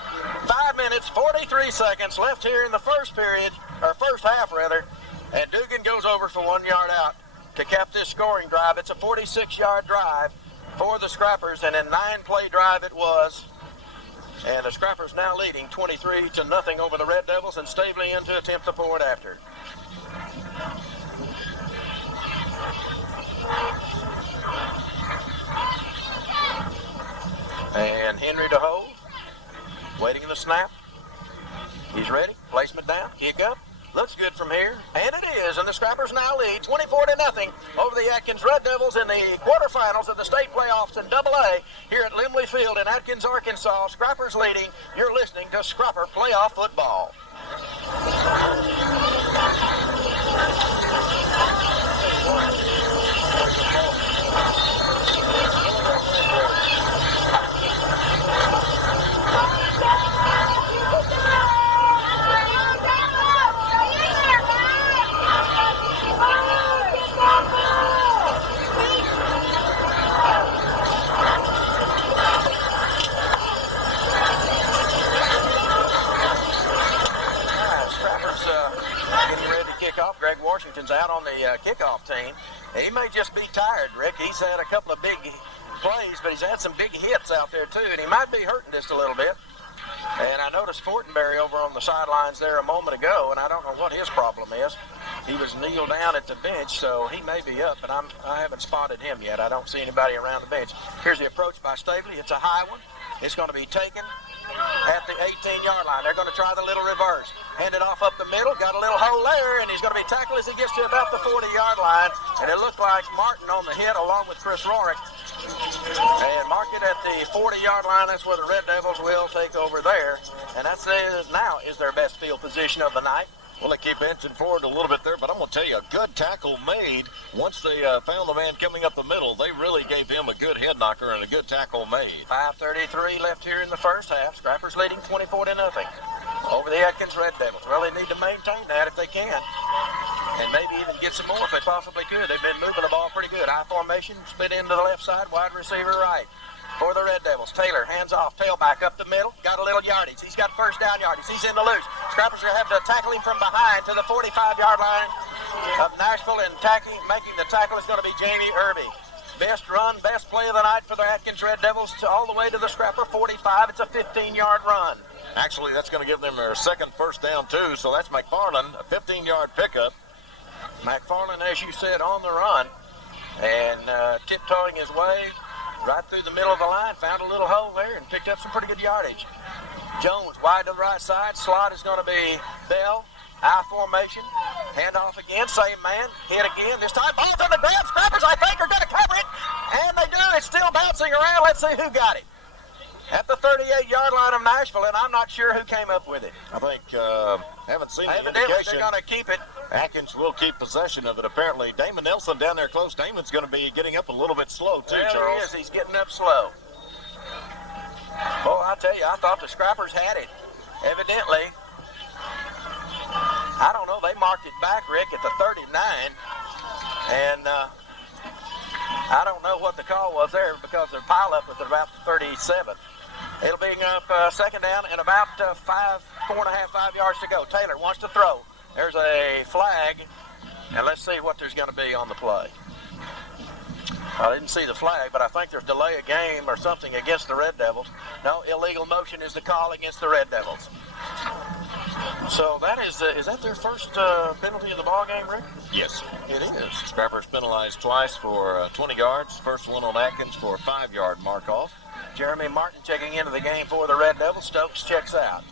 5 minutes, 43 seconds left here in the first period, or first half rather. And Dugan goes over for 1 yard out to cap this scoring drive. It's a 46-yard drive for the Scrappers, and a 9-play drive it was. And the Scrappers now leading 23-0 over the Red Devils, and Stavely in to attempt to pour it after. And Henry to hold, waiting the snap. He's ready, placement down, kick up. Looks good from here, and it is, and the Scrappers now lead 24-0 over the Atkins Red Devils in the quarterfinals of the state playoffs in AA here at Limley Field in Atkins, Arkansas. Scrappers leading. You're listening to Scrapper Playoff Football. Greg Washington's out on the kickoff team. He may just be tired, Rick. He's had a couple of big plays, but he's had some big hits out there too, and he might be hurting just a little bit. And I noticed Fortenberry over on the sidelines there a moment ago, and I don't know what his problem is. He was kneeled down at the bench, so he may be up, but I haven't spotted him yet. I don't see anybody around the bench. Here's the approach by Stavely. It's a high one. It's going to be taken at the 18-yard line. They're going to try the little reverse. Hand it off up the middle. Got a little hole there, and he's going to be tackled as he gets to about the 40-yard line. And it looked like Martin on the hit along with Chris Rorick. And mark it at the 40-yard line. That's where the Red Devils will take over there. And that's now is their best field position of the night. Well, they keep inching forward a little bit there, but I'm going to tell you, a good tackle made. Once they found the man coming up the middle, they really gave him a good head knocker and a good tackle made. 5:33 left here in the first half. Scrappers leading 24-0 over the Atkins Red Devils. Well, they need to maintain that if they can, and maybe even get some more if they possibly could. They've been moving the ball pretty good. I formation, split into the left side, wide receiver right. For the Red Devils, Taylor hands off, tailback up the middle, got a little yardage. He's got first down yardage. He's in the loose. Scrappers are going to have to tackle him from behind to the 45-yard line of Nashville, and making the tackle is going to be Jamie Irby. Best run, best play of the night for the Atkins Red Devils all the way to the Scrapper 45. It's a 15-yard run. Actually, that's going to give them their second first down, too, so that's McFarland, a 15-yard pickup. McFarland, as you said, on the run, and tiptoeing his way right through the middle of the line, found a little hole there and picked up some pretty good yardage. Jones wide to the right side. Slot is going to be Bell. I formation. Handoff again. Same man. Hit again. This time ball's on the ground. Scrappers, I think, are going to cover it. And they do. It's still bouncing around. Let's see who got it. At the 38-yard line of Nashville, and I'm not sure who came up with it. I think, haven't seen the Evidently, indication. they're going to keep it. Atkins will keep possession of it, apparently. Damon Nelson down there close. Damon's going to be getting up a little bit slow, too, There Charles. he is. He's getting up slow. Boy, I tell you, I thought the Scrappers had it. Evidently, I don't know, they marked it back, Rick, at the 39. And I don't know what the call was there because their pileup was at about the 37. It'll be up second down and about 4.5 yards to go. Taylor wants to throw. There's a flag, and let's see what there's going to be on the play. I didn't see the flag, but I think there's delay of game or something against the Red Devils. No, illegal motion is the call against the Red Devils. So that is that their first penalty of the ball game, Rick? Yes. It is. Scrappers penalized twice for 20 yards. First one on Atkins for a 5-yard mark-off. Jeremy Martin checking into the game for the Red Devils. Stokes checks out.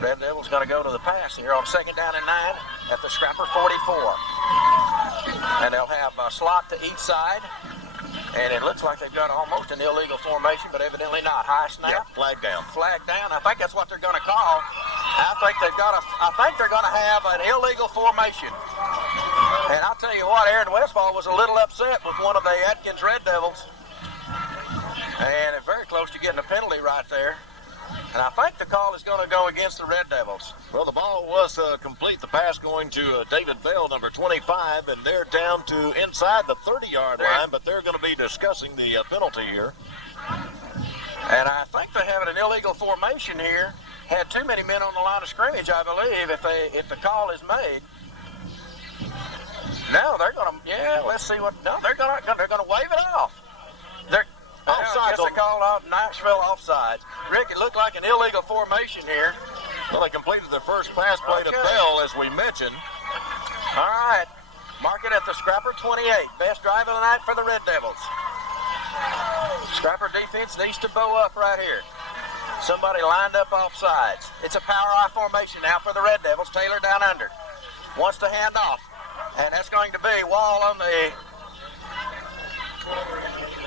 Red Devils going to go to the pass here on 2nd down and 9 at the Scrapper 44. And they'll have a slot to each side. And it looks like they've got almost an illegal formation, but evidently not. High snap. Yep, flag down. Flag down. I think that's what they're going to call. I think they're going to have an illegal formation. And I'll tell you what, Aaron Westfall was a little upset with one of the Atkins Red Devils. And very close to getting a penalty right there. And I think the call is going to go against the Red Devils. Well, the ball was complete. The pass going to David Bell, number 25, and they're down to inside the 30-yard line, but they're going to be discussing the penalty here. And I think they have an illegal formation here. Had too many men on the line of scrimmage, I believe, if the call is made. No, they're going to, let's see what, no, they're going to wave it off. Offsides. They called out Nashville offsides. Rick, it looked like an illegal formation here. Well, they completed their first pass play to Bell, as we mentioned. All right. Mark it at the Scrapper 28. Best drive of the night for the Red Devils. Scrapper defense needs to bow up right here. Somebody lined up offsides. It's a power I formation now for the Red Devils. Taylor down under. Wants to hand off. And that's going to be Wall on the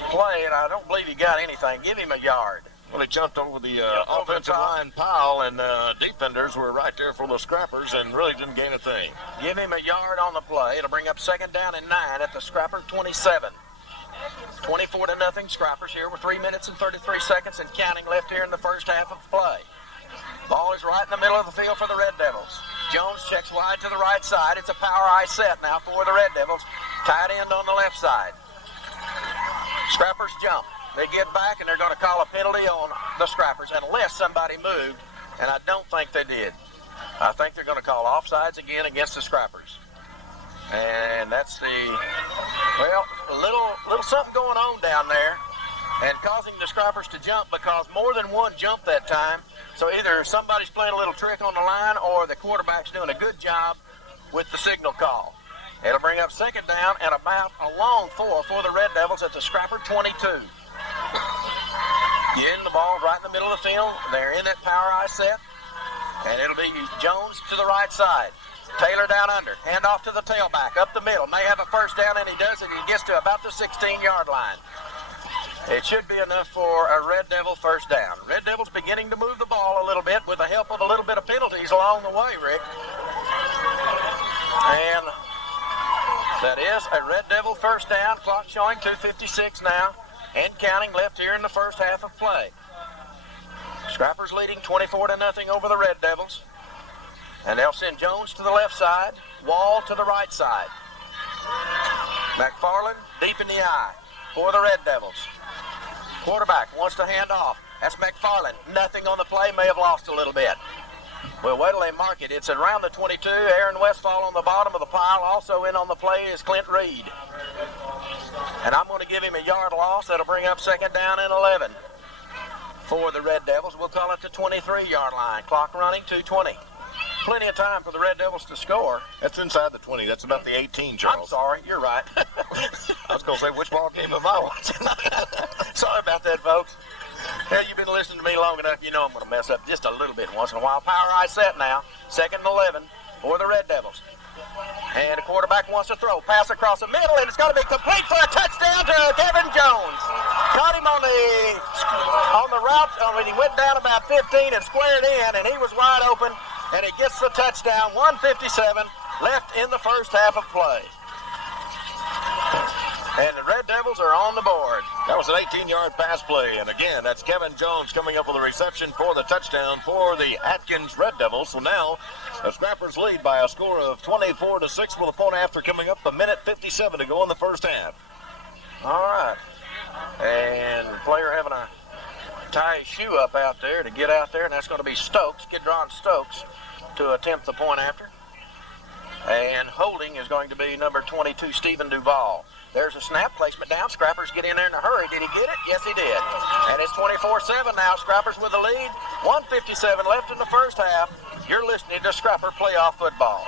play, and I don't believe he got anything. Give him a yard. Well, he jumped over the offensive line pile, and defenders were right there for the Scrappers and really didn't gain a thing. Give him a yard on the play. It'll bring up 2nd down and 9 at the Scrapper 27. 24-0 Scrappers here with 3 minutes and 33 seconds and counting left here in the first half of play. Ball is right in the middle of the field for the Red Devils. Jones checks wide to the right side. It's a power I set now for the Red Devils. Tight end on the left side. Scrappers jump. They get back, and they're going to call a penalty on the Scrappers unless somebody moved, and I don't think they did. I think they're going to call offsides again against the Scrappers. And that's a little something going on down there and causing the Scrappers to jump because more than one jumped that time. So either somebody's playing a little trick on the line or the quarterback's doing a good job with the signal call. It'll bring up 2nd down and about a long 4 for the Red Devils at the Scrapper 22. Getting the ball right in the middle of the field. They're in that power I set. And it'll be Jones to the right side. Taylor down under. Hand off to the tailback. Up the middle. May have a first down, and he does it. He gets to about the 16-yard line. It should be enough for a Red Devil first down. Red Devils beginning to move the ball a little bit with the help of a little bit of penalties along the way, Rick. And that is a Red Devil first down. Clock showing 2:56 now and counting left here in the first half of play. Scrappers leading 24-0 over the Red Devils. And they'll send Jones to the left side, Wall to the right side. McFarland deep in the eye for the Red Devils. Quarterback wants to hand off. That's McFarland. Nothing on the play, may have lost a little bit. Well, wait till they mark it. It's around the 22. Aaron Westfall on the bottom of the pile. Also in on the play is Clint Reed. And I'm going to give him a yard loss. That'll bring up 2nd down and 11 for the Red Devils. We'll call it the 23-yard line. Clock running, 2:20. Plenty of time for the Red Devils to score. That's inside the 20. That's about the 18, Charles. I'm sorry. You're right. I was going to say, which ball game am I watching? Sorry about that, folks. Yeah, you've been listening to me long enough. You know I'm going to mess up just a little bit once in a while. Power I set now. 2nd and 11 for the Red Devils. And the quarterback wants to throw. Pass across the middle, and it's going to be complete for a touchdown to Kevin Jones. Caught him on the route when he went down about 15 and squared in, and he was wide open, and he gets the touchdown. 1:57 left in the first half of play. And the Red Devils are on the board. That was an 18-yard pass play. And again, that's Kevin Jones coming up with a reception for the touchdown for the Atkins Red Devils. So now the Scrappers lead by a score of 24-6 with a point after coming up. 1:57 to go in the first half. All right. And the player having a tie his shoe up out there to get out there. And that's going to be Stokes, Kidron Stokes, to attempt the point after. And holding is going to be number 22, Stephen Duvall. There's a snap placement down. Scrappers get in there in a hurry. Did he get it? Yes, he did. And it's 24-7 now. Scrappers with the lead. 1:57 left in the first half. You're listening to Scrapper Playoff Football.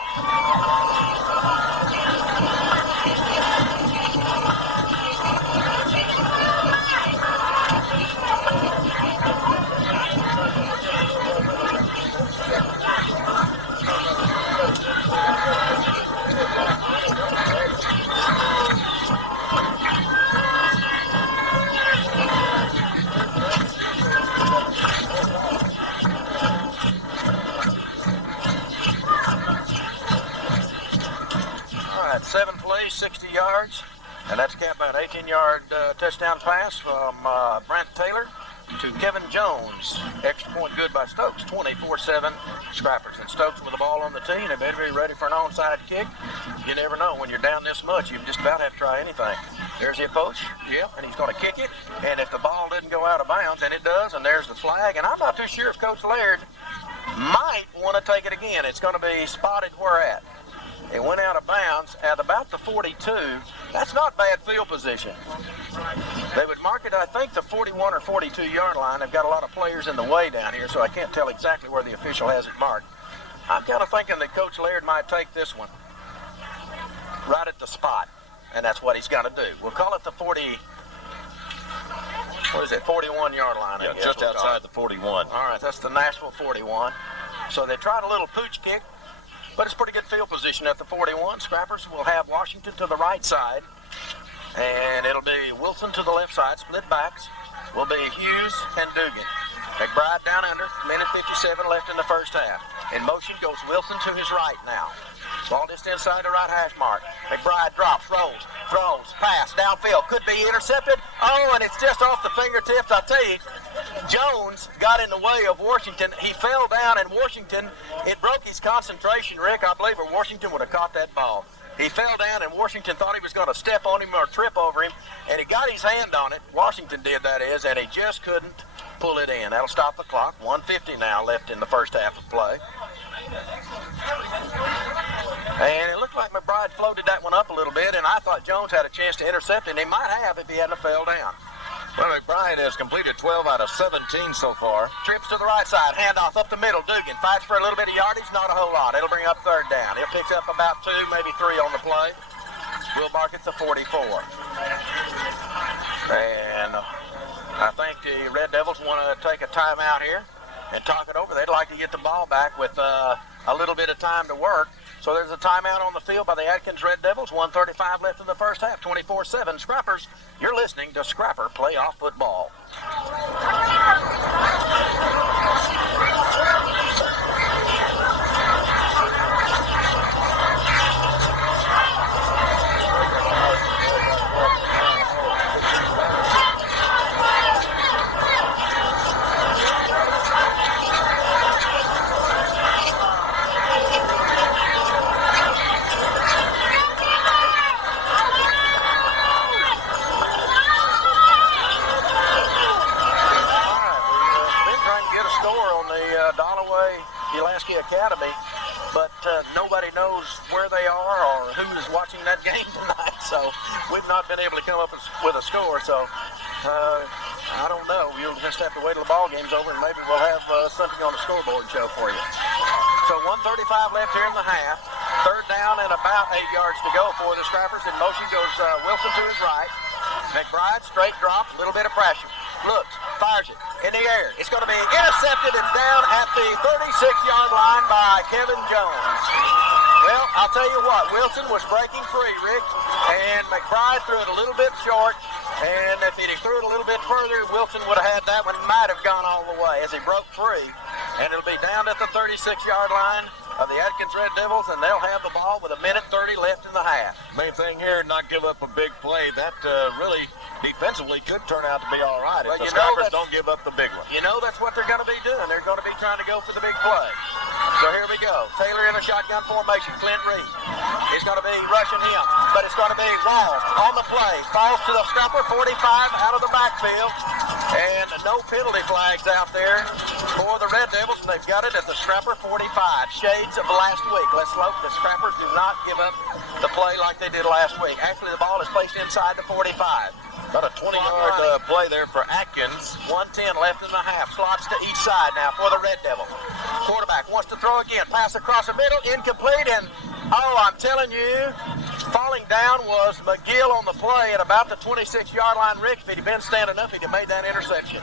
All right, 7 plays, 60 yards, and that's capped by an 18-yard touchdown pass from Brent Taylor to Kevin Jones. Extra point good by Stokes, 24-7 Scrappers. And Stokes with the ball on the tee, and they better be ready for an onside kick. You never know. When you're down this much, you just about have to try anything. There's the approach, and he's going to kick it. And if the ball doesn't go out of bounds, and it does, and there's the flag, and I'm not too sure if Coach Laird might want to take it again. It's going to be spotted where at. It went out of bounds at about the 42. That's not bad field position. They would mark it, I think, the 41 or 42-yard line. They've got a lot of players in the way down here, so I can't tell exactly where the official has it marked. I'm kind of thinking that Coach Laird might take this one right at the spot, and that's what he's going to do. We'll call it the 41-yard line, I guess. Just outside the 41. All right, that's the Nashville 41. So they tried a little pooch kick, but it's pretty good field position at the 41. Scrappers will have Washington to the right side, and it'll be Wilson to the left side. Split backs will be Hughes and Dugan. McBride down under, minute 57 left in the first half. In motion goes Wilson to his right now. Ball just inside the right hash mark. McBride drops, rolls, throws, pass, downfield. Could be intercepted. Oh, and it's just off the fingertips. I tell you, Jones got in the way of Washington. He fell down, and Washington, it broke his concentration, Rick. I believe Washington would have caught that ball. He fell down, and Washington thought he was going to step on him or trip over him, and he got his hand on it. Washington did, that is, and he just couldn't pull it in. That'll stop the clock. 1:50 now left in the first half of play. And it looked like McBride floated that one up a little bit, and I thought Jones had a chance to intercept it, and he might have if he hadn't fell down. Well, McBride has completed 12 out of 17 so far. Trips to the right side, handoff up the middle. Dugan fights for a little bit of yardage, not a whole lot. It'll bring up third down. He'll pick up about 2, maybe 3 on the play. We'll mark it to 44. And I think the Red Devils want to take a timeout here and talk it over. They'd like to get the ball back with a little bit of time to work. So there's a timeout on the field by the Atkins Red Devils. 1:35 left in the first half. 24-7 Scrappers. You're listening to Scrapper Playoff Football. Academy, but nobody knows where they are or who is watching that game tonight, so we've not been able to come up with a score, so I don't know. You'll just have to wait till the ball game's over, and maybe we'll have something on the scoreboard show for you. So 1:35 left here in the half. Third down and about 8 yards to go for the Scrappers. In motion goes Wilson to his right. McBride, straight drop, a little bit of pressure. Looks, fires it in the air. It's going to be intercepted and down at the 36-yard line by Kevin Jones. Well, I'll tell you what, Wilson was breaking free, Rick, and McBride threw it a little bit short, and if he'd threw it a little bit further, Wilson would have had that one. He might have gone all the way as he broke free, and it'll be down at the 36-yard line of the Atkins Red Devils, and they'll have the ball with 1:30 left in the half. Main thing here, not give up a big play. That really defensively could turn out to be all right if the Scrappers don't give up the big one. You know that's what they're going to be doing. They're going to be trying to go for the big play. So here we go. Taylor in a shotgun formation. Clint Reed is going to be rushing him, but it's going to be Wall on the play. Falls to the Scrapper, 45 out of the backfield, and no penalty flags out there. for the Red Devils, and they've got it at the Scrapper 45. Shades of last week. Let's hope the Scrappers do not give up the play like they did last week. Actually, the ball is placed inside the 45. About a 20-yard play there for Atkins. 1:10 left in the half. Slots to each side now for the Red Devils. Quarterback wants to throw again. Pass across the middle. Incomplete. And, I'm telling you, falling down was McGill on the play at about the 26-yard line. Rick, if he'd been standing up, he'd have made that interception.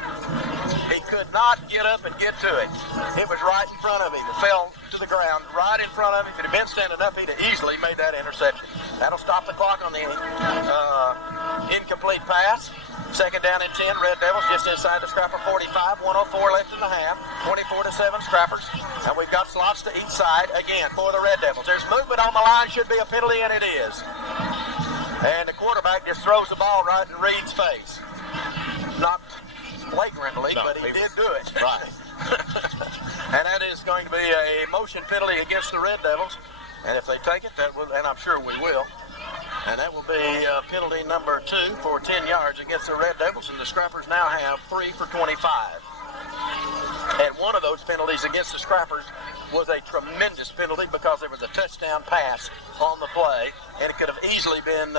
He could not get up and get to it. It was right in front of him. It fell to the ground right in front of him. If he'd have been standing up, he'd have easily made that interception. That'll stop the clock on the incomplete pass. Second down and 10. Red Devils just inside the Scrapper 45. 1:04 left in the half. 24-7 Scrappers. And we've got slots to each side again for the Red Devils. There's movement on the line. Should be a penalty, and it is. And the quarterback just throws the ball right in Reed's face. Not flagrantly, but he did do it. Right. And that is going to be a motion penalty against the Red Devils. And if they take it, that will, and I'm sure we will, and that will be penalty number 2 for 10 yards against the Red Devils, and the Scrappers now have 3 for 25. And one of those penalties against the Scrappers was a tremendous penalty because there was a touchdown pass on the play, and it could have easily been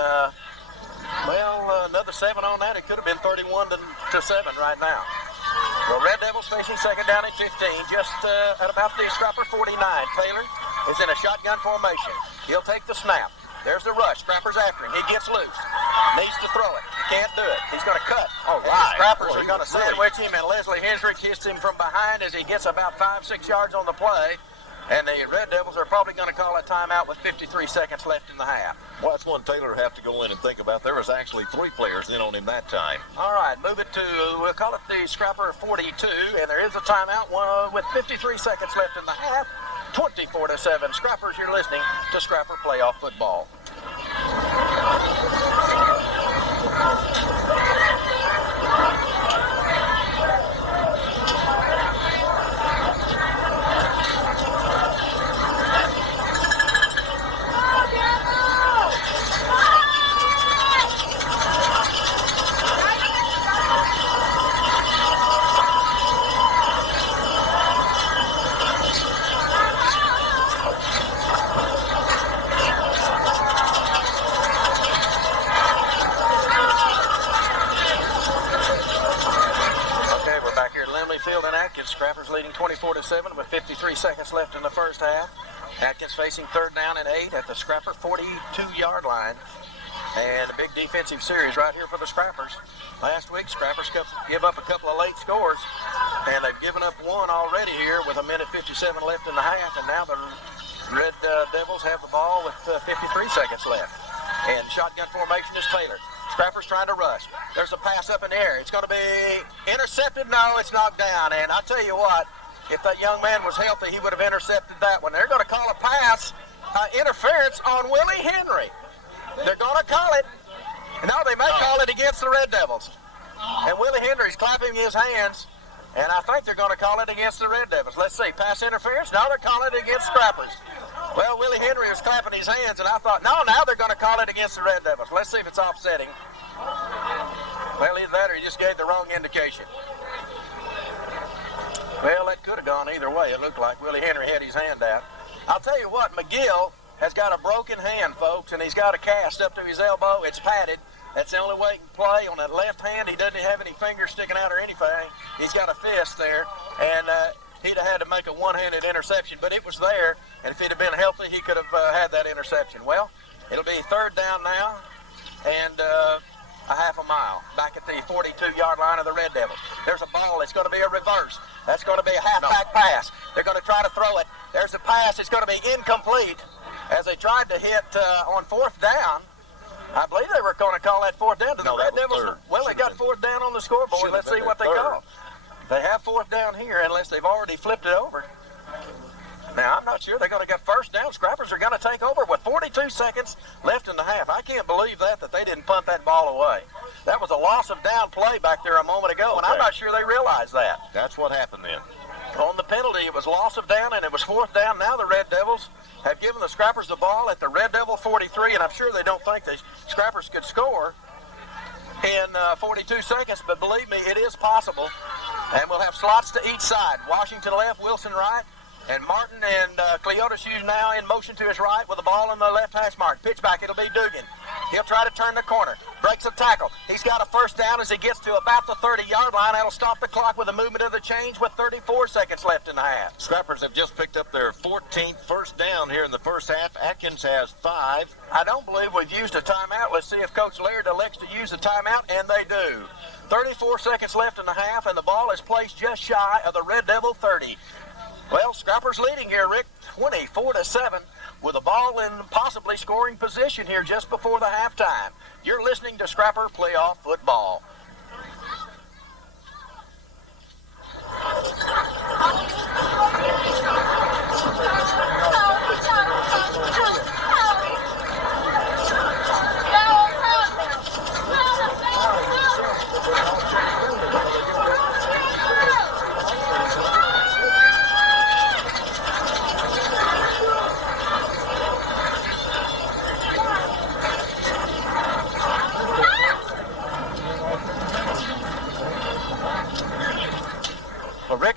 another 7 on that. It could have been 31 to 7 right now. The Red Devils facing second down and 15, just at about the Scrapper 49. Taylor is in a shotgun formation. He'll take the snap. There's the rush. Scrappers after him. He gets loose. Needs to throw it. Can't do it. He's going to cut. Oh, right. Scrappers are going to sandwich him, and Leslie Hendrick hits him from behind as he gets about 5-6 yards on the play. And the Red Devils are probably going to call a timeout with 53 seconds left in the half. Well, that's one Taylor have to go in and think about. There was actually 3 players in on him that time. All right, move it to, we'll call it the Scrapper 42, and there is a timeout with 53 seconds left in the half. 24-7. Scrappers, you're listening to Scrapper Playoff Football. Scrappers leading 24-7 with 53 seconds left in the first half. Atkins facing third down and 8 at the Scrapper 42-yard line. And a big defensive series right here for the Scrappers. Last week, Scrappers give up a couple of late scores, and they've given up one already here with 1:57 left in the half, and now the Red Devils have the ball with 53 seconds left. And shotgun formation is Taylor. Scrappers trying to rush. There's a pass up in the air. It's going to be intercepted. No, it's knocked down. And I'll tell you what, if that young man was healthy, he would have intercepted that one. They're going to call a pass interference on Willie Henry. They're going to call it. No, they may call it against the Red Devils. And Willie Henry's clapping his hands, and I think they're going to call it against the Red Devils. Let's see, pass interference? No, they're calling it against Scrappers. Well, Willie Henry was clapping his hands, and I thought, no, now they're going to call it against the Red Devils. Let's see if it's offsetting. Well, either that or he just gave the wrong indication. Well, that could have gone either way. It looked like Willie Henry had his hand out. I'll tell you what, McGill has got a broken hand, folks, and he's got a cast up to his elbow. It's padded. That's the only way he can play. On that left hand, he doesn't have any fingers sticking out or anything. He's got a fist there, and he'd have had to make a one-handed interception, but it was there, and if he'd have been healthy, he could have had that interception. Well, it'll be third down now, and a half a mile back at the 42-yard line of the Red Devils. There's a ball. It's going to be a reverse. That's going to be a halfback pass. They're going to try to throw it. There's a pass. It's going to be incomplete as they tried to hit on fourth down. I believe they were going to call that fourth down to the Red Devils. Well, they got fourth down on the scoreboard. Let's see what they call. They have fourth down here unless they've already flipped it over. Now, I'm not sure they're going to get first down. Scrappers are going to take over with 42 seconds left in the half. I can't believe that they didn't punt that ball away. That was a loss of down play back there a moment ago, and I'm not sure they realized that. That's what happened then. On the penalty, it was loss of down, and it was fourth down. Now the Red Devils have given the Scrappers the ball at the Red Devil 43, and I'm sure they don't think the Scrappers could score in 42 seconds, but believe me, it is possible. And we'll have slots to each side. Washington left, Wilson right. And Martin and Cleotis Hughes now in motion to his right with the ball in the left hash mark. Pitch back, it'll be Dugan. He'll try to turn the corner. Breaks a tackle. He's got a first down as he gets to about the 30-yard line. That'll stop the clock with a movement of the change with 34 seconds left in the half. Scrappers have just picked up their 14th first down here in the first half. Atkins has 5. I don't believe we've used a timeout. Let's see if Coach Laird elects to use a timeout, and they do. 34 seconds left in the half, and the ball is placed just shy of the Red Devil 30. Well, Scrappers leading here, Rick, 24-7, with the ball in possibly scoring position here just before the halftime. You're listening to Scrapper Playoff Football.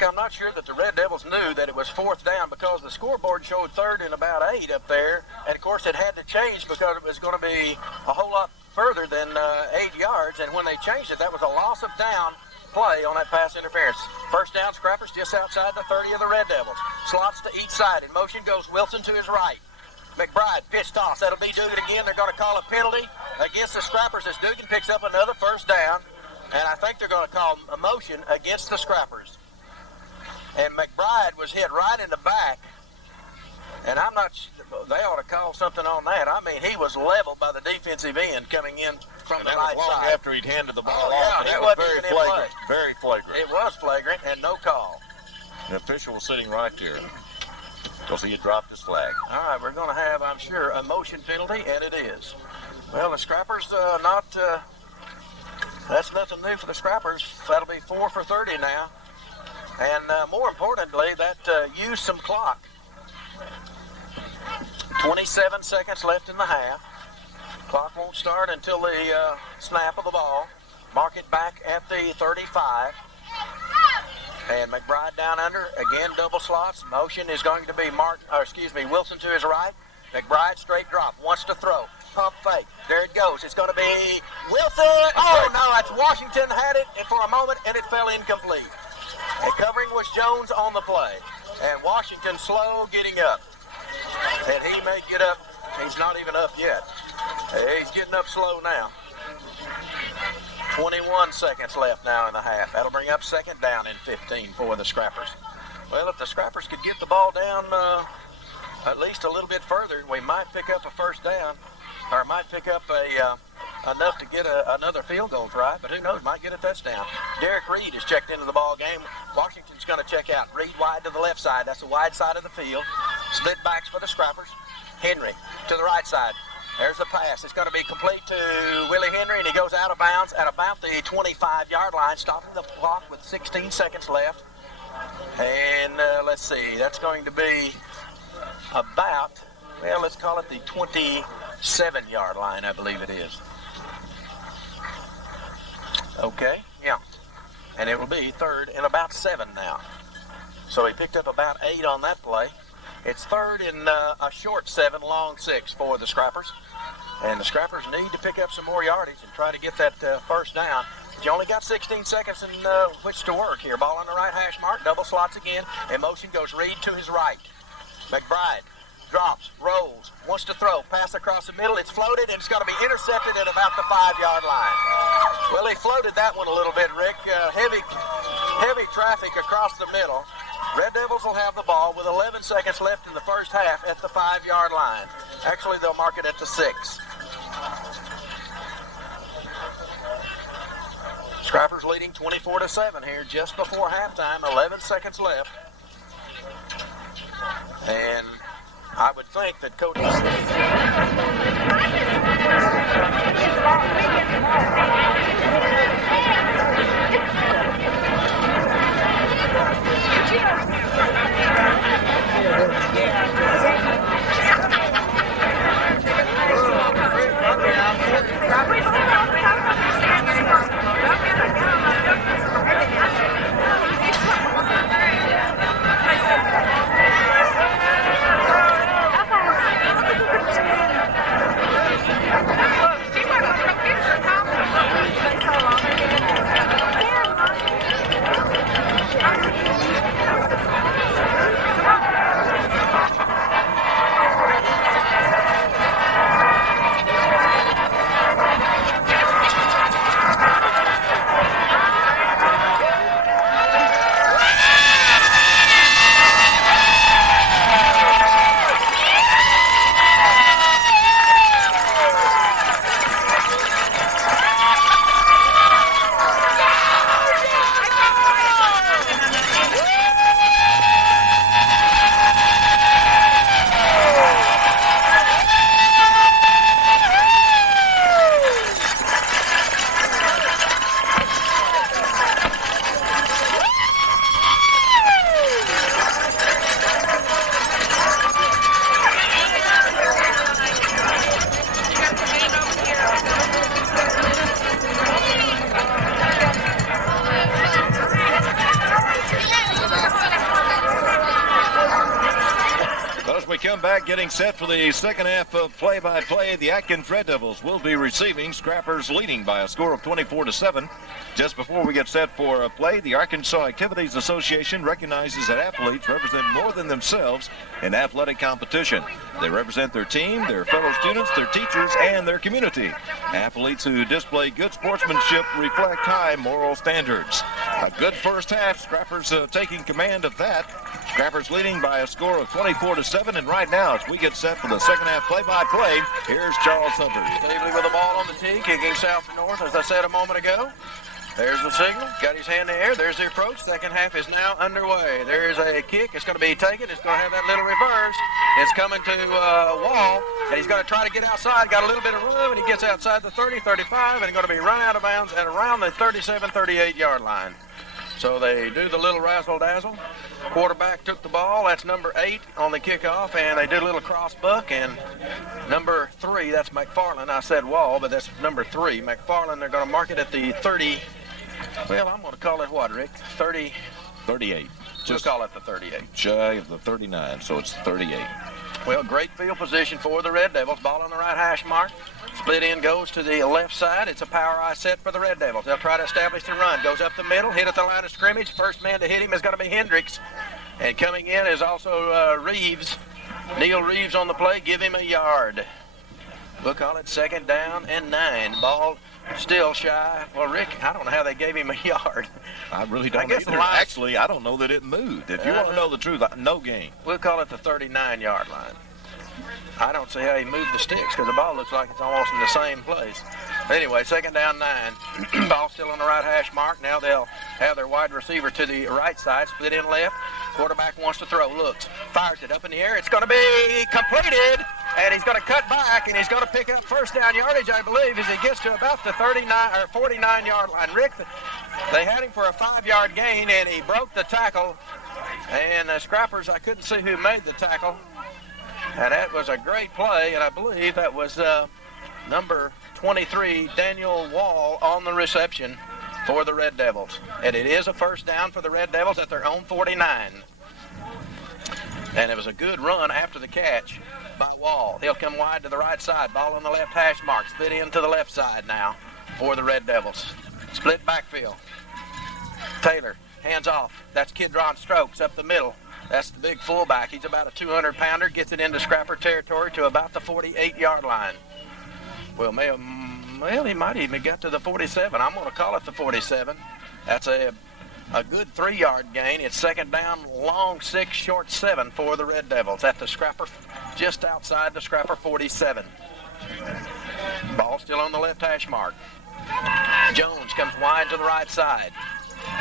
I'm not sure that the Red Devils knew that it was 4th down because the scoreboard showed 3rd and about 8 up there. And, of course, it had to change because it was going to be a whole lot further than 8 yards. And when they changed it, that was a loss of down play on that pass interference. First down, Scrappers just outside the 30 of the Red Devils. Slots to each side. In motion goes Wilson to his right. McBride, pitch toss. That'll be Dugan again. They're going to call a penalty against the Scrappers as Dugan picks up another first down. And I think they're going to call a motion against the Scrappers. And McBride was hit right in the back. And I'm not, they ought to call something on that. I mean, he was leveled by the defensive end coming in from the right side. After he'd handed the ball off. And that was very flagrant. Very flagrant. It was flagrant and no call. The official was sitting right there because he had dropped his flag. All right, we're going to have, I'm sure, a motion penalty, and it is. Well, the Scrappers that's nothing new for the Scrappers. That'll be 4 for 30 now. And more importantly, that used some clock. 27 seconds left in the half. Clock won't start until the snap of the ball. Mark it back at the 35. And McBride down under. Again, double slots. Motion is going to be Wilson to his right. McBride straight drop. Wants to throw. Pump fake. There it goes. It's going to be Wilson. Oh, no, that's Washington had it for a moment, and it fell incomplete. And covering was Jones on the play. And Washington slow getting up. And he may get up. He's not even up yet. He's getting up slow now. 21 seconds left now in the half. That'll bring up second down in 15 for the Scrappers. Well, if the Scrappers could get the ball down at least a little bit further, we might pick up a first down. Or might pick up enough to get another field goal try, but who knows, might get a touchdown. Derek Reed is checked into the ball game. Washington's going to check out. Reed wide to the left side. That's the wide side of the field. Split backs for the Scrappers. Henry to the right side. There's the pass. It's going to be complete to Willie Henry, and he goes out of bounds at about the 25-yard line, stopping the clock with 16 seconds left. And let's see, that's going to be about, well, let's call it the 27-yard line, I believe it is. Okay, yeah. And it will be 3rd and about 7 now. So he picked up about 8 on that play. It's 3rd and a short 7, long 6 for the Scrappers. And the Scrappers need to pick up some more yardage and try to get that first down. But you only got 16 seconds in which to work here. Ball on the right hash mark, double slots again. In motion goes Reed to his right. McBride drops, rolls, wants to throw, pass across the middle. It's floated, and it's going to be intercepted at about the 5-yard line. Well, he floated that one a little bit, Rick. Heavy traffic across the middle. Red Devils will have the ball with 11 seconds left in the first half at the 5-yard line. Actually, they'll mark it at the 6. Scrappers leading 24-7 here just before halftime. 11 seconds left. And I would think that Coach... back, getting set for the second half of play-by-play. The Atkins Red Devils will be receiving. Scrappers leading by a score of 24-7. Just before we get set for play, the Arkansas Activities Association recognizes that athletes represent more than themselves in athletic competition. They represent their team, their fellow students, their teachers, and their community. Athletes who display good sportsmanship reflect high moral standards. A good first half. Scrappers taking command of that. Scrappers leading by a score of 24-7. And right now, as we get set for the second half play-by-play, here's Charles Hubbard. Stavely with the ball on the tee, kicking south to north, as I said a moment ago. There's the signal. Got his hand in the air. There's the approach. Second half is now underway. There's a kick. It's going to be taken. It's going to have that little reverse. It's coming to Wall, and he's going to try to get outside. Got a little bit of room, and he gets outside the 30, 35, and he's going to be run out of bounds at around the 37, 38-yard line. So they do the little razzle-dazzle. Quarterback took the ball. That's number 8 on the kickoff, and they did a little cross buck. And number 3, that's McFarland. I said Wall, but that's number 3. McFarland, they're going to mark it at the 30. Well, I'm going to call it what, Rick? 38. Just call it the 38. Shy of the 39, so it's 38. Well, great field position for the Red Devils. Ball on the right hash mark. Split end goes to the left side. It's a power eye set for the Red Devils. They'll try to establish the run. Goes up the middle, hit at the line of scrimmage. First man to hit him is going to be Hendricks. And coming in is also Reeves. Neil Reeves on the play. Give him a yard. We'll call it second down and 9. Ball still shy. Well, Rick, I don't know how they gave him a yard. I really don't either. Actually, I don't know that it moved. If you want to know the truth, no gain. We'll call it the 39-yard line. I don't see how he moved the sticks because the ball looks like it's almost in the same place. Anyway, second down 9. Ball still on the right hash mark. Now they'll have their wide receiver to the right side, split in left. Quarterback wants to throw, looks, fires it up in the air. It's going to be completed, and he's going to cut back, and he's going to pick up first down yardage, I believe, as he gets to about the 39 or 49-yard line. Rick, they had him for a 5-yard gain, and he broke the tackle. And the Scrappers, I couldn't see who made the tackle. And that was a great play, and I believe that was number 23, Daniel Wall, on the reception for the Red Devils. And it is a first down for the Red Devils at their own 49. And it was a good run after the catch by Wall. He'll come wide to the right side. Ball on the left hash mark. Split in to the left side now for the Red Devils. Split backfield. Taylor, hands off. That's Kidron Stokes up the middle. That's the big fullback. He's about a 200-pounder. Gets it into Scrapper territory to about the 48-yard line. Well, he might even get to the 47. I'm going to call it the 47. That's a good 3-yard gain. It's second down, long 6, short 7 for the Red Devils at the Scrapper, just outside the Scrapper 47. Ball still on the left hash mark. Jones comes wide to the right side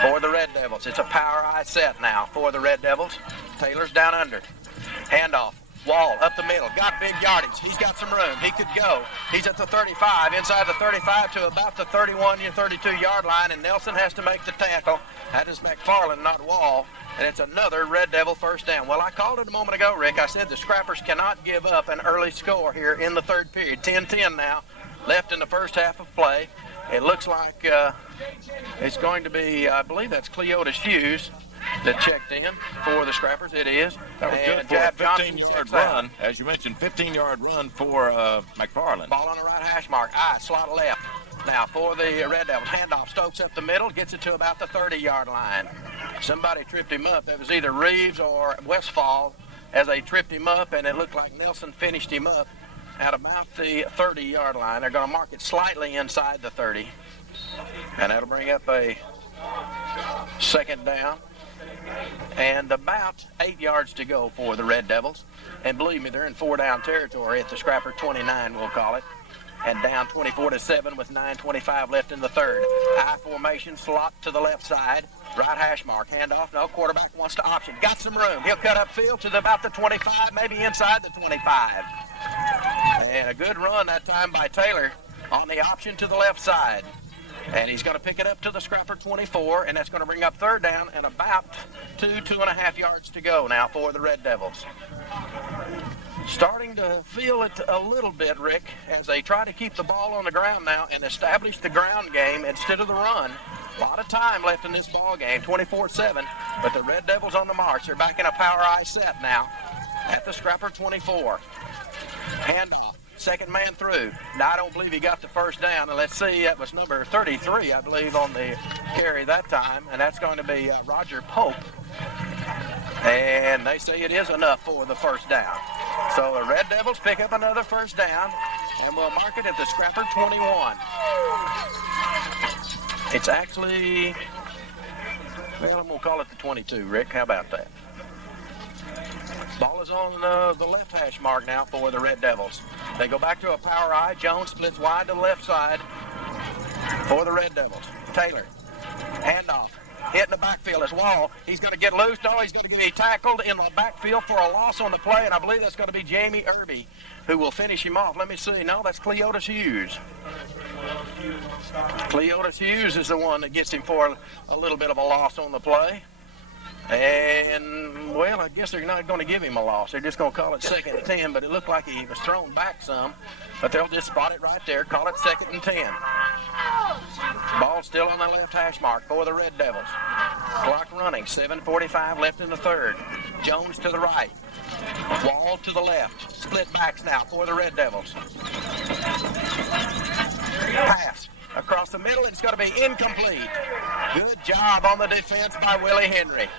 for the Red Devils. It's a power eye set now for the Red Devils. Taylor's down under. Handoff. Wall up the middle. Got big yardage. He's got some room. He could go. He's at the 35, inside the 35 to about the 31 or 32-yard line, and Nelson has to make the tackle. That is McFarland, not Wall, and it's another Red Devil first down. Well, I called it a moment ago, Rick. I said the Scrappers cannot give up an early score here in the third period. 10-10 now, left in the first half of play. It looks like it's going to be, I believe that's Cleotis Hughes that checked in for the Scrappers. It is. That was good for a 15-yard run. As you mentioned, 15-yard run for McFarland. Ball on the right hash mark. Slot left. Now for the Red Devils. Handoff. Stokes up the middle. Gets it to about the 30-yard line. Somebody tripped him up. It was either Reeves or Westfall as they tripped him up, and it looked like Nelson finished him up at about the 30-yard line. They're going to mark it slightly inside the 30. And that'll bring up a second down. And about 8 yards to go for the Red Devils. And believe me, they're in 4-down territory at the Scrapper 29, we'll call it. And down 24-7 with 9:25 left in the third. I formation, slot to the left side. Right hash mark, handoff. No, quarterback wants to option. Got some room. He'll cut upfield to about the 25, maybe inside the 25. And a good run that time by Taylor on the option to the left side. And he's going to pick it up to the Scrapper 24, and that's going to bring up third down and about 2.5 yards to go now for the Red Devils. Starting to feel it a little bit, Rick, as they try to keep the ball on the ground now and establish the ground game instead of the run. A lot of time left in this ball game, 24-7, but the Red Devils on the march. They're back in a power eye set now. at the Scrapper 24. Handoff. Second man through. Now, I don't believe he got the first down. And let's see, that was number 33, I believe, on the carry that time. And that's going to be Roger Pope. And they say it is enough for the first down. So the Red Devils pick up another first down. And we'll mark it at the Scrapper 21. It's actually, well, I'm going to call it the 22, Rick. How about that? Ball is on the left hash mark now for the Red Devils. They go back to a power I. Jones splits wide to the left side for the Red Devils. Taylor, handoff. Hit in the backfield as Wall. He's going to get loose. No, he's going to be tackled in the backfield for a loss on the play, and I believe that's going to be Jamie Irby who will finish him off. Let me see. No, that's Cleotis Hughes. Cleotis Hughes is the one that gets him for a little bit of a loss on the play. And, well, I guess they're not going to give him a loss. They're just going to call it 2nd and 10, but it looked like he was thrown back some. But they'll just spot it right there, call it 2nd and 10. Ball still on the left hash mark for the Red Devils. Clock running, 7:45 left in the third. Jones to the right. Wall to the left. Split backs now for the Red Devils. Pass across the middle. It's going to be incomplete. Good job on the defense by Willie Henry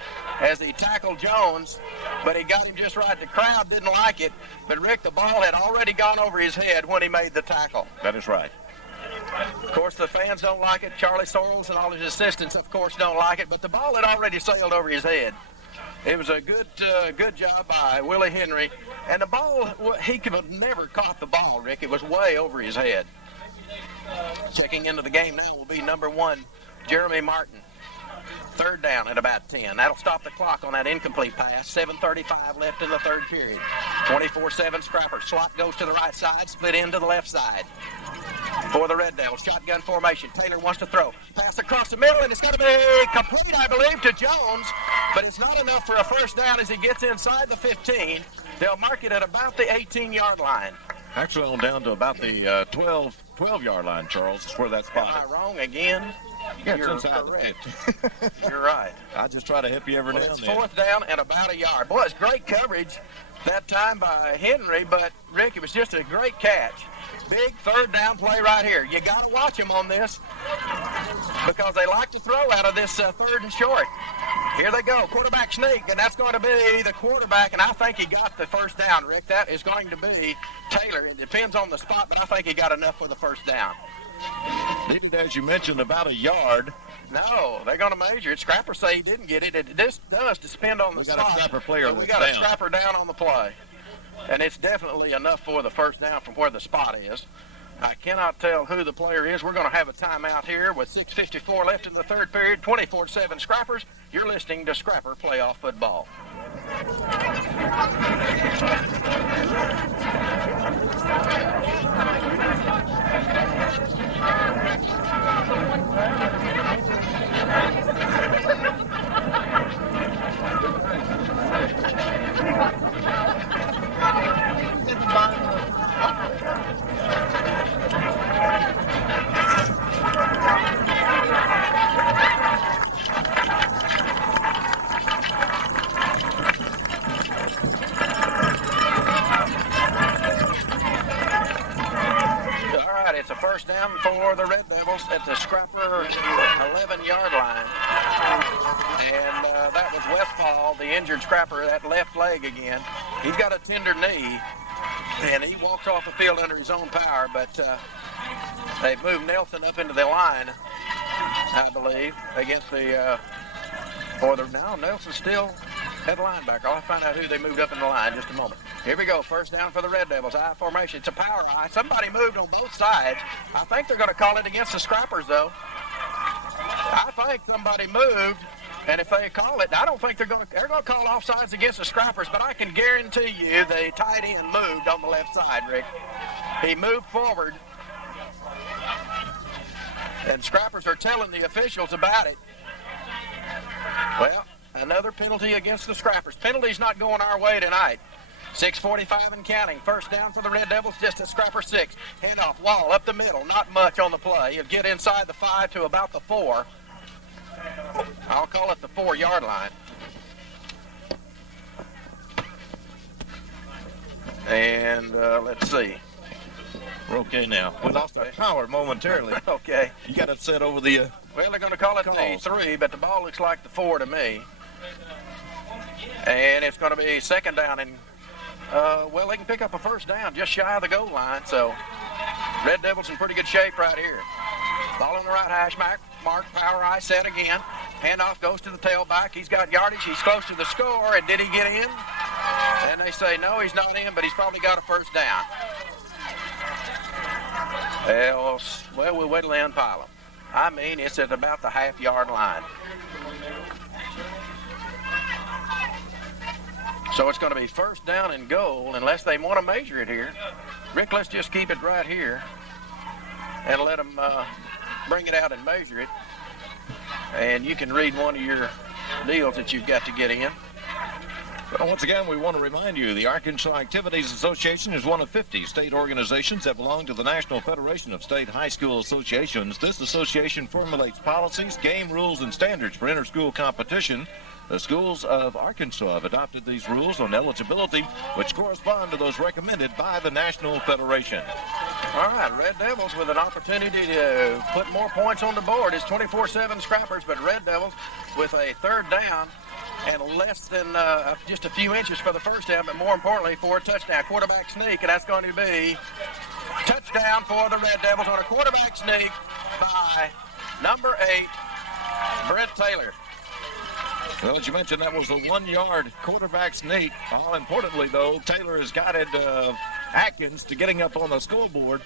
as he tackled Jones, but he got him just right. The crowd didn't like it, but Rick, the ball had already gone over his head when he made the tackle. That is right. Of course, the fans don't like it. Charlie Sorrells and all his assistants, of course, don't like it, but the ball had already sailed over his head. It was a good job by Willie Henry, and the ball, he could have never caught the ball, Rick. It was way over his head. Checking into the game now will be number 1, Jeremy Martin. Third down at about 10. That'll stop the clock on that incomplete pass. 7:35 left in the third period. 24-7 Scrapper. Slot goes to the right side, split into the left side. For the Red Devils, shotgun formation. Taylor wants to throw. Pass across the middle, and it's going to be complete, I believe, to Jones. But it's not enough for a first down as he gets inside the 15. They'll mark it at about the 18-yard line. Actually on down to about the 12-yard line, Charles. That's where that's spot. Am I wrong again? Yeah, You're correct. You're right. I just try to help you every now and It's then. fourth down and about a yard. Boy, it's great coverage that time by Henry, but Rick, it was just a great catch. Big third down play right here. You got to watch them on this because they like to throw out of this third and short. Here they go, quarterback sneak, and that's going to be the quarterback, and I think he got the first down, Rick. That is going to be Taylor. It depends on the spot, but I think he got enough for the first down. Needed, as you mentioned, about a yard. No, they're going to measure it. Scrapper say he didn't get it. It does depend on the spot. We got a Scrapper player We got a Scrapper down on the play. And it's definitely enough for the first down from where the spot is. I cannot tell who the player is. We're going to have a timeout here with 6:54 left in the third period. 24-7 Scrappers. You're listening to Scrapper Playoff Football. It's a first down for the Red Devils at the Scrapper 11-yard line. And that was Westfall, the injured Scrapper, that left leg again. He's got a tender knee, and he walks off the field under his own power, but they've moved Nelson up into the line, I believe, against the, now Nelson's still at linebacker. I'll find out who they moved up in the line in just a moment. Here we go, first down for the Red Devils. I formation. It's a power I. Somebody moved on both sides. I think they're going to call it against the Scrappers, though. I think somebody moved, and if they call it, I don't think they're going to call offsides against the Scrappers, but I can guarantee you the tight end moved on the left side, Rick. He moved forward, and Scrappers are telling the officials about it. Well, another penalty against the Scrappers. Penalty's not going our way tonight. 6:45 and counting. First down for the Red Devils, just a Scrapper 6. Handoff, Wall up the middle. Not much on the play. He'll get inside the 5 to about the 4. I'll call it the 4-yard line. And let's see. We're okay now. We lost our power momentarily. Okay. You got it set over the... Well, they're going to call it the 3, but the ball looks like the 4 to me. And it's going to be second down. And, well, they can pick up a first down just shy of the goal line. So, Red Devils in pretty good shape right here. Ball on the right hash mark. Power eye set again. Handoff goes to the tailback. He's got yardage. He's close to the score. And did he get in? And they say, no, he's not in, but he's probably got a first down. Well, we'll wait till they unpile them. I mean, it's at about the half-yard line. So it's going to be first down and goal unless they want to measure it here. Rick, let's just keep it right here and let them bring it out and measure it. And you can read one of your deals that you've got to get in. Well, once again, we want to remind you, the Arkansas Activities Association is one of 50 state organizations that belong to the National Federation of State High School Associations. This association formulates policies, game rules, and standards for inter-school competition. The schools of Arkansas have adopted these rules on eligibility, which correspond to those recommended by the National Federation. All right, Red Devils with an opportunity to put more points on the board. It's 24-7 Scrappers, but Red Devils with a third down and less than just a few inches for the first down, but more importantly for a touchdown. Quarterback sneak, and that's going to be touchdown for the Red Devils on a quarterback sneak by number 8, Brent Taylor. Well, as you mentioned, that was a 1-yard quarterback sneak. All importantly, though, Taylor has guided Atkins to getting up on the scoreboard.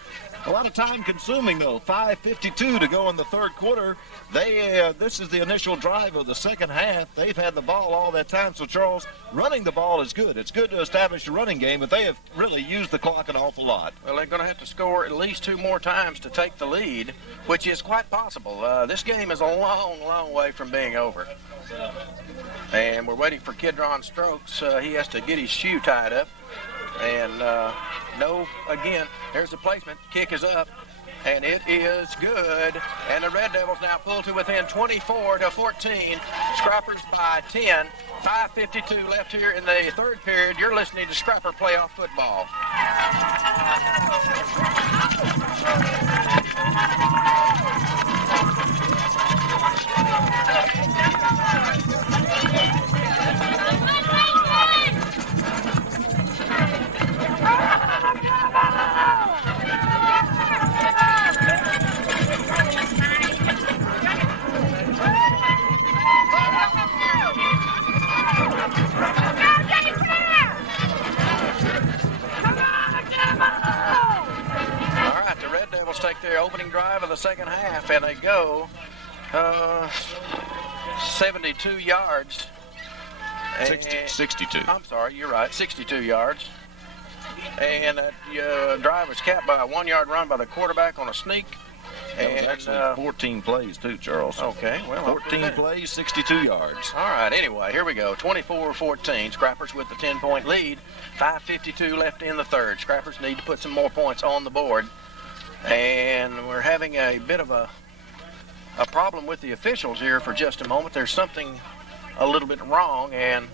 A lot of time consuming, though. 5:52 to go in the third quarter. This is the initial drive of the second half. They've had the ball all that time. So, Charles, running the ball is good. It's good to establish a running game, but they have really used the clock an awful lot. Well, they're going to have to score at least 2 more times to take the lead, which is quite possible. This game is a long, long way from being over. And we're waiting for Kidron Strokes. He has to get his shoe tied up. And again, there's the placement. Kick is up, and it is good. And the Red Devils now pull to within 24-14. Scrappers by 10. 5:52 left here in the third period. You're listening to Scrapper Playoff Football. Take their opening drive of the second half, and they go 72 yards. 62. I'm sorry, you're right, 62 yards. And that drive was capped by a 1-yard run by the quarterback on a sneak. That was actually 14 plays, too, Charles. Okay, well, 14 plays, 62 yards. All right, anyway, here we go. 24-14, Scrappers with the 10-point lead. 5:52 left in the third. Scrappers need to put some more points on the board. And we're having a bit of a problem with the officials here for just a moment. There's something a little bit wrong, and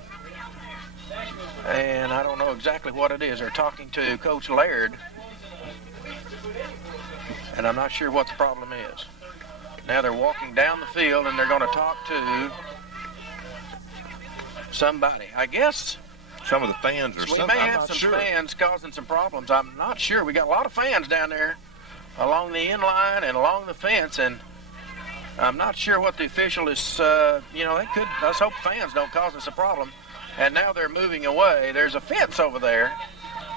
I don't know exactly what it is. They're talking to Coach Laird, and I'm not sure what the problem is. Now they're walking down the field, and they're going to talk to somebody. I guess some of the fans or something. We may have some fans causing some problems. I'm not sure. We got a lot of fans down there along the end line and along the fence, and I'm not sure what the official is, they could, let's hope fans don't cause us a problem. And now they're moving away. There's a fence over there,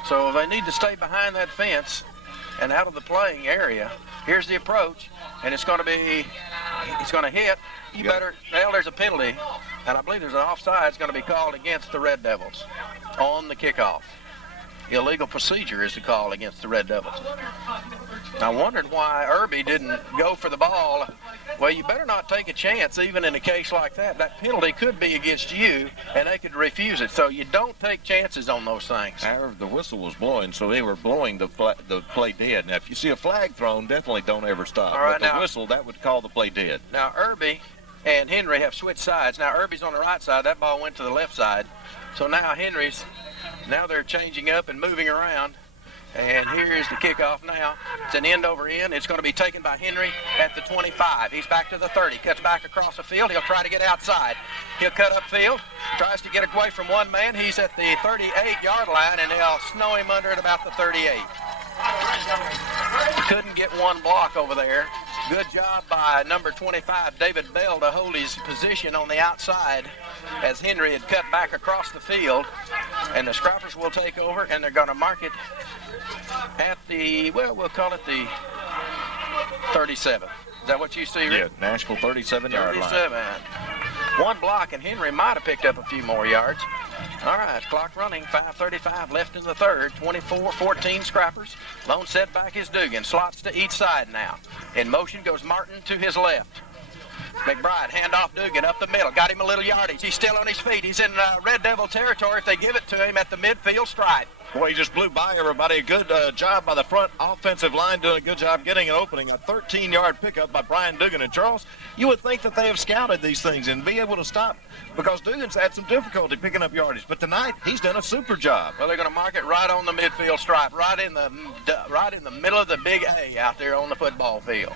so they need to stay behind that fence and out of the playing area. Here's the approach, and it's going to hit. There's a penalty, and I believe there's an offside that's going to be called against the Red Devils on the kickoff. Illegal procedure is the call against the Red Devils. I wondered why Irby didn't go for the ball. Well, you better not take a chance even in a case like that. That penalty could be against you, and they could refuse it. So you don't take chances on those things. However, the whistle was blowing, so they were blowing the play dead. Now, if you see a flag thrown, definitely don't ever stop. All right, but the whistle, that would call the play dead. Now, Irby and Henry have switched sides. Now, Irby's on the right side. That ball went to the left side. So now Henry's Now they're changing up and moving around. And here is the kickoff now. It's an end over end. It's going to be taken by Henry at the 25. He's back to the 30. Cuts back across the field. He'll try to get outside. He'll cut upfield. Tries to get away from one man. He's at the 38-yard line, and they'll snow him under at about the 38. Couldn't get one block over there. Good job by number 25, David Bell, to hold his position on the outside as Henry had cut back across the field. And the Scrappers will take over, and they're going to mark it at the, well, we'll call it the 37. Is that what you see, Rick? Yeah, Nashville 37-yard line. 37. One block, and Henry might have picked up a few more yards. All right, clock running, 5:35 left in the third, 24-14 Scrappers. Lone setback is Dugan, slots to each side now. In motion goes Martin to his left. McBride, handoff Dugan up the middle, got him a little yardage. He's still on his feet. He's in Red Devil territory if they give it to him at the midfield stripe. Boy, he just blew by everybody. A good job by the front offensive line, doing a good job getting an opening. A 13-yard pickup by Brian Dugan. And Charles, you would think that they have scouted these things and be able to stop, because Dugan's had some difficulty picking up yardage. But tonight, he's done a super job. Well, they're going to mark it right on the midfield stripe, right in the middle of the big A out there on the football field.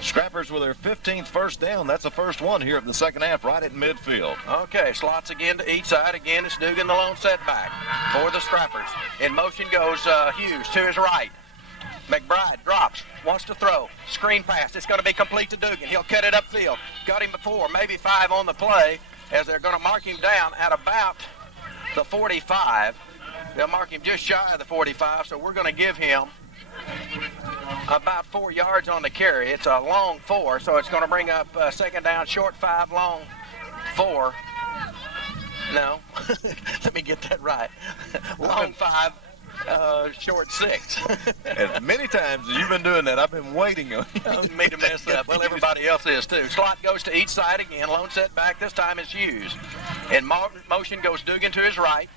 Scrappers with their 15th first down. That's the first one here of the second half, right at midfield. Okay, slots again to each side. Again, it's Dugan, the lone setback for the Scrappers. In motion goes Hughes to his right. McBride drops, wants to throw. Screen pass. It's going to be complete to Dugan. He'll cut it upfield. Got him before, maybe 5 on the play, as they're going to mark him down at about the 45. They'll mark him just shy of the 45, so we're going to give him about 4 yards on the carry. It's a long 4, so it's going to bring up second down, short 5, long 4. No, let me get that right. Long 5, short 6. And many times as you've been doing that, I've been waiting on me to mess up. Well, everybody else is too. Slot goes to each side again. Lone setback. This time it's Hughes. In motion goes Dugan to his right.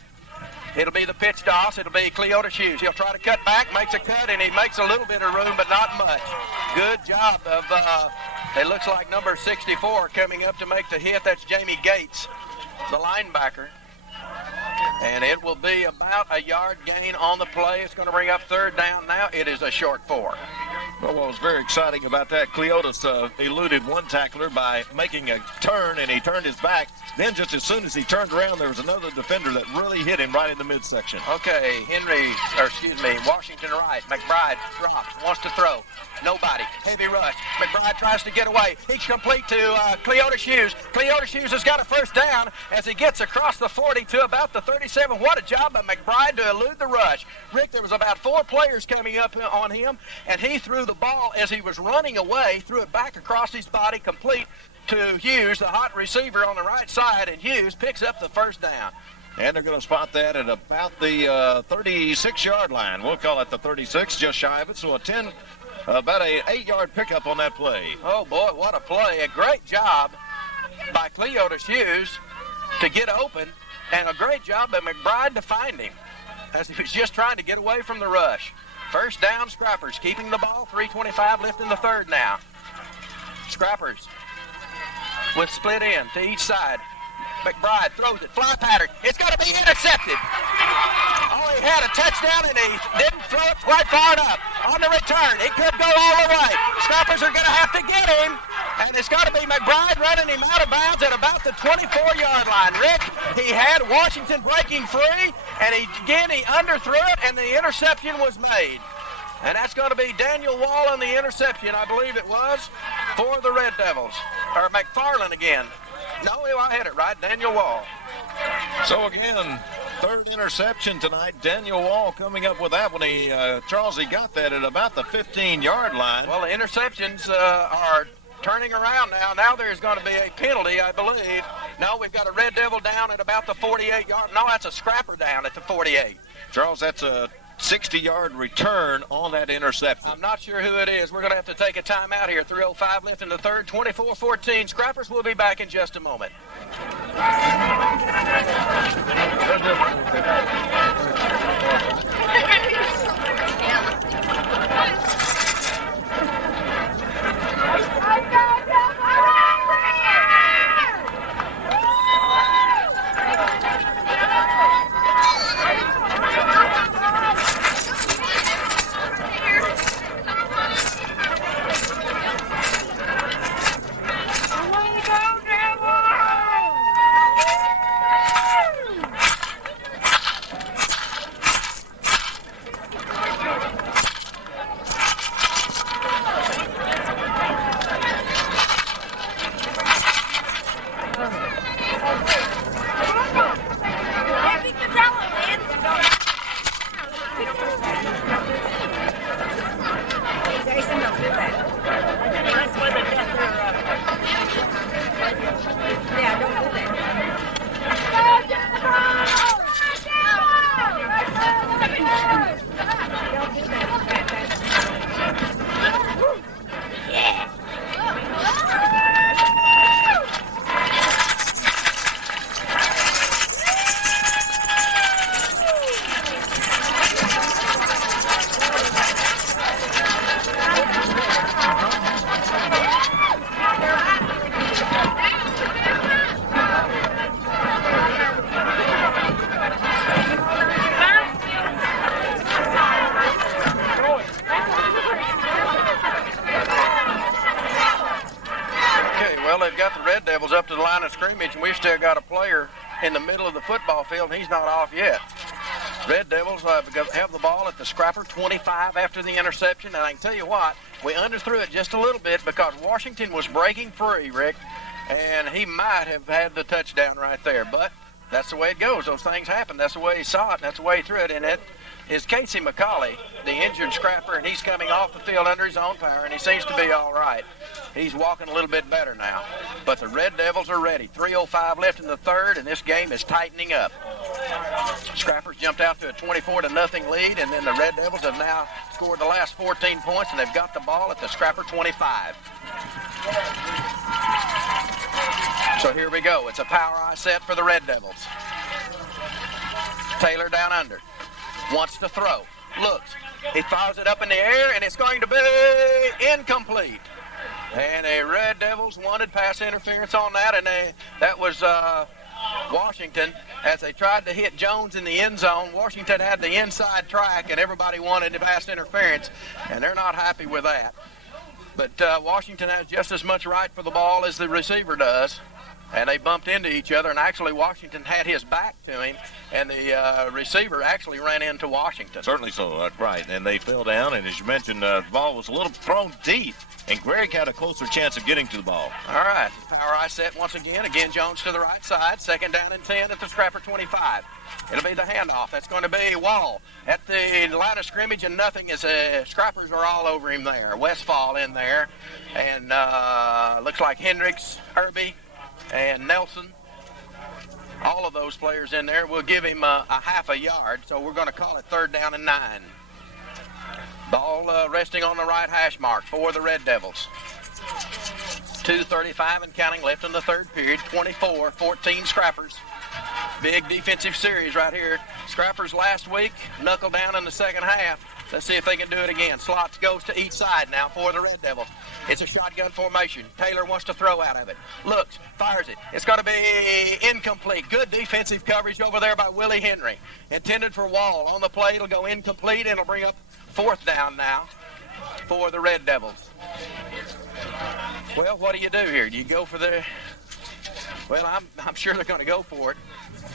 It'll be the pitch toss. It'll be Cleota Hughes. He'll try to cut back, makes a cut, and he makes a little bit of room, but not much. Good job of, it looks like number 64 coming up to make the hit. That's Jamie Gates, the linebacker. And it will be about a yard gain on the play. It's going to bring up third down now. It is a short 4. Well, what was very exciting about that, Cleotis eluded one tackler by making a turn, and he turned his back. Then just as soon as he turned around, there was another defender that really hit him right in the midsection. Okay, Washington right. McBride drops, wants to throw. Nobody. Heavy rush. McBride tries to get away. He's complete to Cleota Hughes. Cleota Hughes has got a first down as he gets across the 40 to about the 37. What a job by McBride to elude the rush. Rick, there was about 4 players coming up on him, and he threw the ball as he was running away, threw it back across his body, complete to Hughes, the hot receiver on the right side, and Hughes picks up the first down. And they're going to spot that at about the 36-yard line. We'll call it the 36, just shy of it. So about a 8-yard pickup on that play. Oh, boy, what a play. A great job by Cleota Hughes to get open, and a great job by McBride to find him as he was just trying to get away from the rush. First down, Scrappers keeping the ball. 3:25 left in the third now. Scrappers with split end to each side. McBride throws it, fly pattern. It's going to be intercepted. Oh, he had a touchdown, and he didn't throw it quite far enough. On the return, it could go all the way. Scrappers are going to have to get him, and it's got to be McBride running him out of bounds at about the 24-yard line. Rick, he had Washington breaking free, and he underthrew it, and the interception was made. And that's going to be Daniel Wall on the interception, I believe it was, for the Red Devils. Or McFarland again. No, I had it right, Daniel Wall. So again, third interception tonight. Daniel Wall coming up with that one. Charles, he got that at about the 15-yard line. Well, the interceptions are turning around now. Now there's going to be a penalty, I believe. No, we've got a Red Devil down at about the 48-yard. No, that's a Scrapper down at the 48. Charles, that's a 60-yard return on that interception. I'm not sure who it is. We're going to have to take a timeout here. 3:05 left in the third. 24-14. Scrappers will be back in just a moment. Well, they've got the Red Devils up to the line of scrimmage, and we've still got a player in the middle of the football field, and he's not off yet. Red Devils have the ball at the Scrapper 25 after the interception, and I can tell you what, we underthrew it just a little bit because Washington was breaking free, Rick, and he might have had the touchdown right there, but that's the way it goes. Those things happen. That's the way he saw it, and that's the way he threw it, and it is Casey McCauley, the injured Scrapper, and he's coming off the field under his own power, and he seems to be all right. He's walking a little bit better now. But the Red Devils are ready. 3:05 left in the third, and this game is tightening up. Scrappers jumped out to a 24-0 lead, and then the Red Devils have now scored the last 14 points, and they've got the ball at the Scrapper 25. So here we go. It's a power eye set for the Red Devils. Taylor down under. Wants to throw. Looks. He fires it up in the air, and it's going to be incomplete. And the Red Devils wanted pass interference on that, and that was Washington. As they tried to hit Jones in the end zone, Washington had the inside track, and everybody wanted to pass interference, and they're not happy with that. But Washington has just as much right for the ball as the receiver does. And they bumped into each other, and actually Washington had his back to him, and the receiver actually ran into Washington. Certainly so, right. And they fell down, and as you mentioned, the ball was a little thrown deep, and Greg had a closer chance of getting to the ball. All right, power eye set once again. Again, Jones to the right side. 2nd down and 10 at the Scrapper 25. It'll be the handoff. That's going to be Wall at the line of scrimmage, and nothing is Scrappers are all over him there. Westfall in there, and looks like Hendricks, Herbie, and Nelson, all of those players in there. Will give him a half a yard, so we're going to call it 3rd down and 9. Ball resting on the right hash mark for the Red Devils. 2:35 and counting left in the third period. 24-14 Scrappers. Big defensive series right here. Scrappers last week knuckled down in the second half. Let's see if they can do it again. Slots goes to each side now for the Red Devils. It's a shotgun formation. Taylor wants to throw out of it. Looks, fires it. It's going to be incomplete. Good defensive coverage over there by Willie Henry. Intended for Wall. On the play, it'll go incomplete, and it'll bring up 4th down now for the Red Devils. Well, what do you do here? Do you go for the... Well, I'm sure they're going to go for it.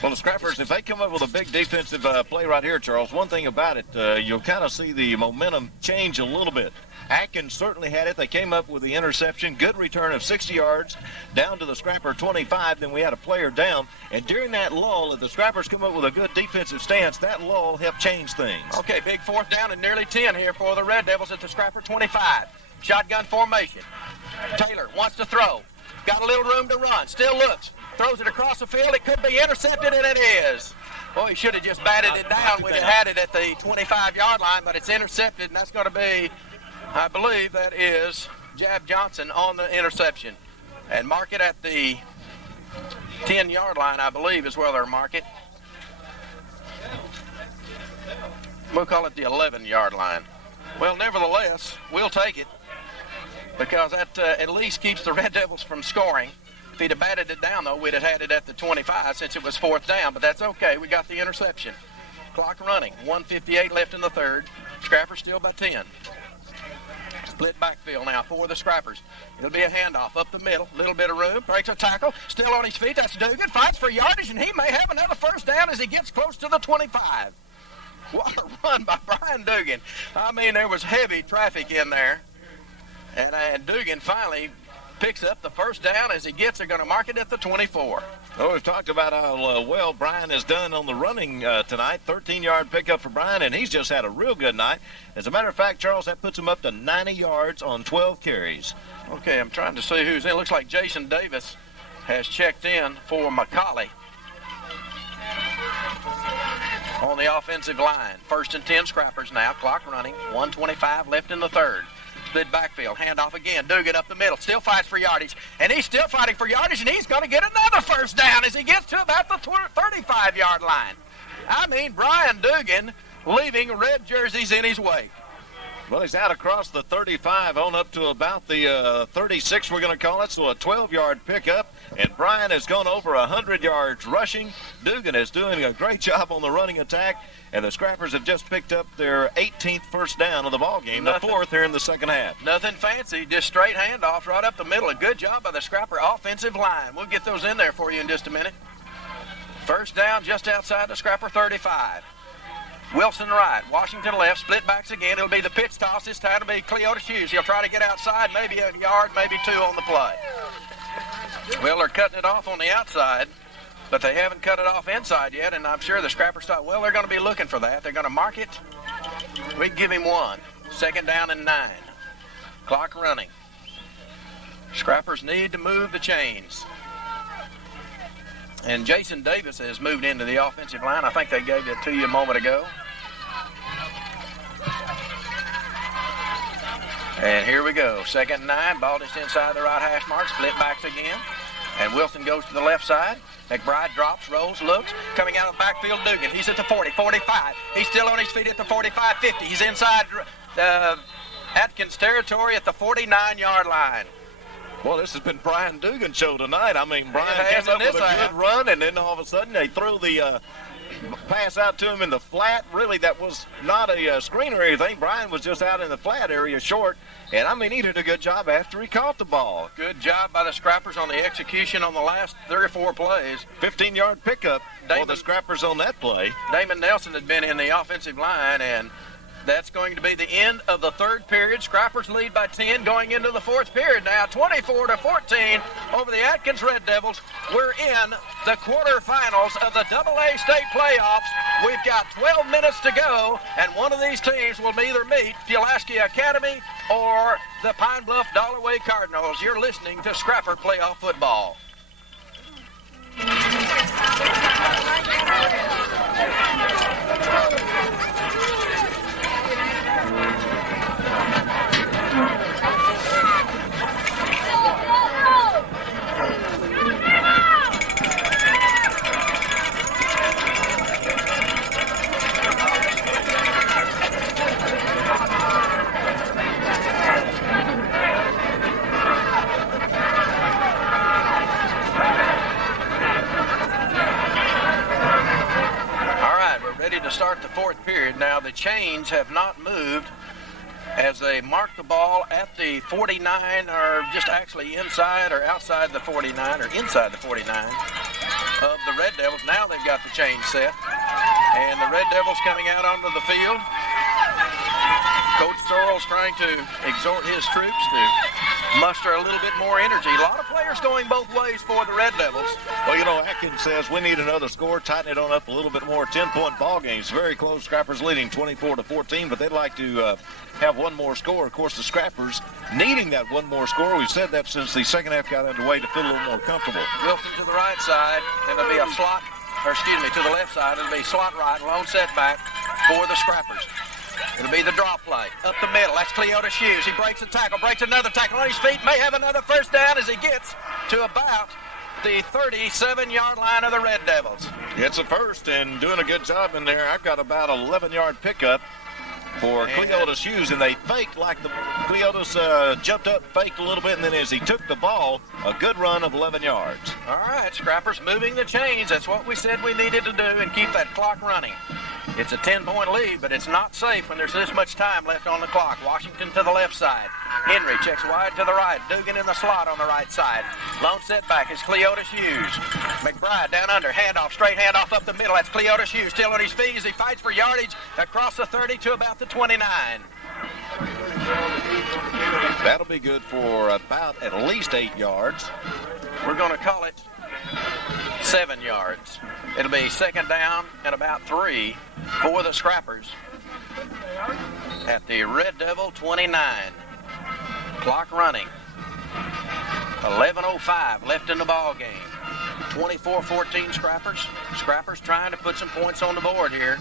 Well, the Scrappers, if they come up with a big defensive play right here, Charles, one thing about it, you'll kind of see the momentum change a little bit. Atkins certainly had it. They came up with the interception. Good return of 60 yards down to the Scrapper 25. Then we had a player down. And during that lull, if the Scrappers come up with a good defensive stance, that lull helped change things. Okay, big 4th down and nearly 10 here for the Red Devils at the Scrapper 25. Shotgun formation. Taylor wants to throw. Got a little room to run. Still looks. Throws it across the field. It could be intercepted, and it is. Boy, he should have just batted it down. We'd have had it at the 25-yard line, but it's intercepted, and that's going to be, I believe that is Jab Johnson on the interception. And mark it at the 10-yard line, I believe, is where they'll mark it. We'll call it the 11-yard line. Well, nevertheless, we'll take it, because that at least keeps the Red Devils from scoring. If he'd have batted it down, though, we'd have had it at the 25 since it was 4th down, but that's okay. We got the interception. Clock running. 1:58 left in the third. Scrappers still by 10. Split backfield now for the Scrappers. It'll be a handoff up the middle. Little bit of room. Breaks a tackle. Still on his feet. That's Dugan. Fights for yardage, and he may have another 1st down as he gets close to the 25. What a run by Brian Dugan. I mean, there was heavy traffic in there. And Dugan finally picks up the 1st down as he gets. They're going to mark it at the 24. Well, we've talked about how well Brian has done on the running tonight. 13-yard pickup for Brian, and he's just had a real good night. As a matter of fact, Charles, that puts him up to 90 yards on 12 carries. Okay, I'm trying to see who's in. It looks like Jason Davis has checked in for McCauley on the offensive line. 1st and 10 Scrappers now. Clock running. 1:25 left in the third. Split backfield. Handoff again. Dugan up the middle. Still fights for yardage. And he's still fighting for yardage, and he's going to get another 1st down as he gets to about the 35-yard line. I mean, Brian Dugan leaving red jerseys in his wake. Well, he's out across the 35 on up to about the 36, we're going to call it, so a 12-yard pickup. And Brian has gone over 100 yards rushing. Dugan is doing a great job on the running attack. And the Scrappers have just picked up their 18th first down of the ball game, the fourth here in the second half. Nothing fancy, just straight handoffs right up the middle. A good job by the Scrapper offensive line. We'll get those in there for you in just a minute. First down just outside the Scrapper 35. Wilson right, Washington left, split backs again. It'll be the pitch toss. This time it'll be Cleota Hughes. He'll try to get outside, maybe a yard, maybe two on the play. Well, they're cutting it off on the outside, but they haven't cut it off inside yet, and I'm sure the Scrappers thought, well, they're going to be looking for that. They're going to mark it. We can give him one. Second down and 9. Clock running. Scrappers need to move the chains. And Jason Davis has moved into the offensive line. I think they gave it to you a moment ago. And here we go. Second and 9. Ball just inside the right hash mark. Split backs again. And Wilson goes to the left side. McBride drops, rolls, looks. Coming out of the backfield, Dugan. He's at the 40, 45. He's still on his feet at the 45, 50. He's inside Atkins territory at the 49-yard line. Well, this has been Brian Dugan's show tonight. I mean, Brian came up with a good run, and then all of a sudden they threw the pass out to him in the flat. Really, that was not a screen or anything. Brian was just out in the flat area short, and, I mean, he did a good job after he caught the ball. Good job by the Scrappers on the execution on the last 3 or 4 plays. 15-yard pickup for the Scrappers on that play. Damon Nelson had been in the offensive line, and that's going to be the end of the third period. Scrappers lead by 10 going into the fourth period now, 24-14 over the Atkins Red Devils. We're in the quarterfinals of the AA State Playoffs. We've got 12 minutes to go, and one of these teams will either meet Pulaski Academy or the Pine Bluff Dollarway Cardinals. You're listening to Scrapper Playoff Football. Start the fourth period. Now the chains have not moved as they mark the ball at the 49, or just actually inside or outside the 49, or inside the 49 of the Red Devils. Now they've got the chains set, and the Red Devils coming out onto the field. Coach Sorrell's trying to exhort his troops to muster a little bit more energy. A lot of players going both ways for the Red Devils. Well, you know, Atkins says we need another score, tighten it on up a little bit more. 10-point ball games, very close. Scrappers leading 24-14, but they'd like to have one more score. Of course, the Scrappers needing that one more score. We've said that since the second half got underway to feel a little more comfortable. Wilson to the right side, and there'll be a slot, or excuse me, to the left side. It'll be slot right, lone setback for the Scrappers. It'll be the drop play. Up the middle. That's Cleota Hughes. He breaks a tackle, breaks another tackle on his feet. May have another first down as he gets to about the 37-yard line of the Red Devils. It's a first and doing a good job in there. I've got about an 11-yard pickup for Cleota Hughes, and they faked like the Cleotas jumped up, faked a little bit, and then as he took the ball, a good run of 11 yards. All right, Scrappers moving the chains. That's what we said we needed to do and keep that clock running. It's a 10-point lead, but it's not safe when there's this much time left on the clock. Washington to the left side. Henry checks wide to the right. Dugan in the slot on the right side. Lone setback is Cleota Hughes. McBride down under. Handoff, straight handoff up the middle. That's Cleota Hughes still on his feet as he fights for yardage across the 30 to about the 29. That'll be good for about at least 8 yards. We're going to call it 7 yards. It'll be second down and about 3 for the Scrappers at the Red Devil 29. Clock running. 11:05 left in the ball game. 24-14 Scrappers. Scrappers trying to put some points on the board here.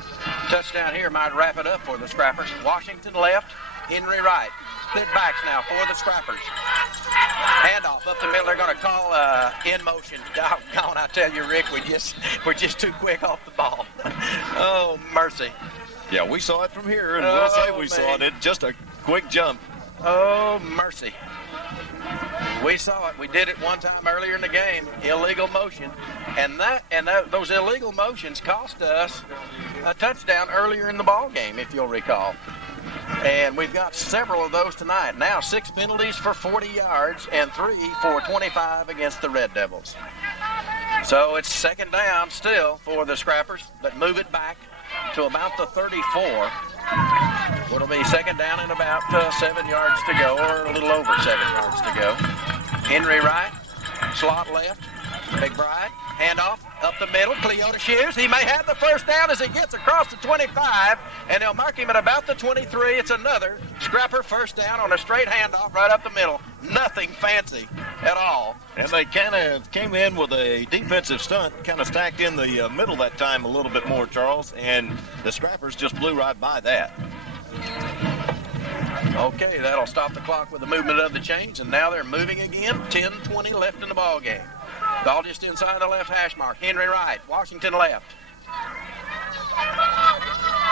Touchdown here might wrap it up for the Scrappers. Washington left, Henry right. Split backs now for the Scrappers. Handoff up the middle. They're going to call in motion. Doggone, I tell you, Rick, we're just too quick off the ball. Oh, mercy. Yeah, we saw it from here, and we'll say we saw it. It just a quick jump. Oh, mercy. We saw it. We did it one time earlier in the game. Illegal motion. And those illegal motions cost us a touchdown earlier in the ball game, if you'll recall. And we've got several of those tonight. Now 6 penalties for 40 yards and 3 for 25 against the Red Devils. So it's second down still for the Scrappers, but move it back to about the 34. It'll be second down and about 7 yards to go, or a little over 7 yards to go. Henry right, slot left, McBride, handoff up the middle, Cleota Shoes. He may have the first down as he gets across the 25, and they'll mark him at about the 23. It's another Scrapper first down on a straight handoff right up the middle. Nothing fancy at all. And they kind of came in with a defensive stunt, kind of stacked in the middle that time a little bit more, Charles, and the Scrappers just blew right by that. Okay, that'll stop the clock with the movement of the chains, and now they're moving again. 10-20 left in the ball game. Ball just inside the left hash mark. Henry right, Washington left.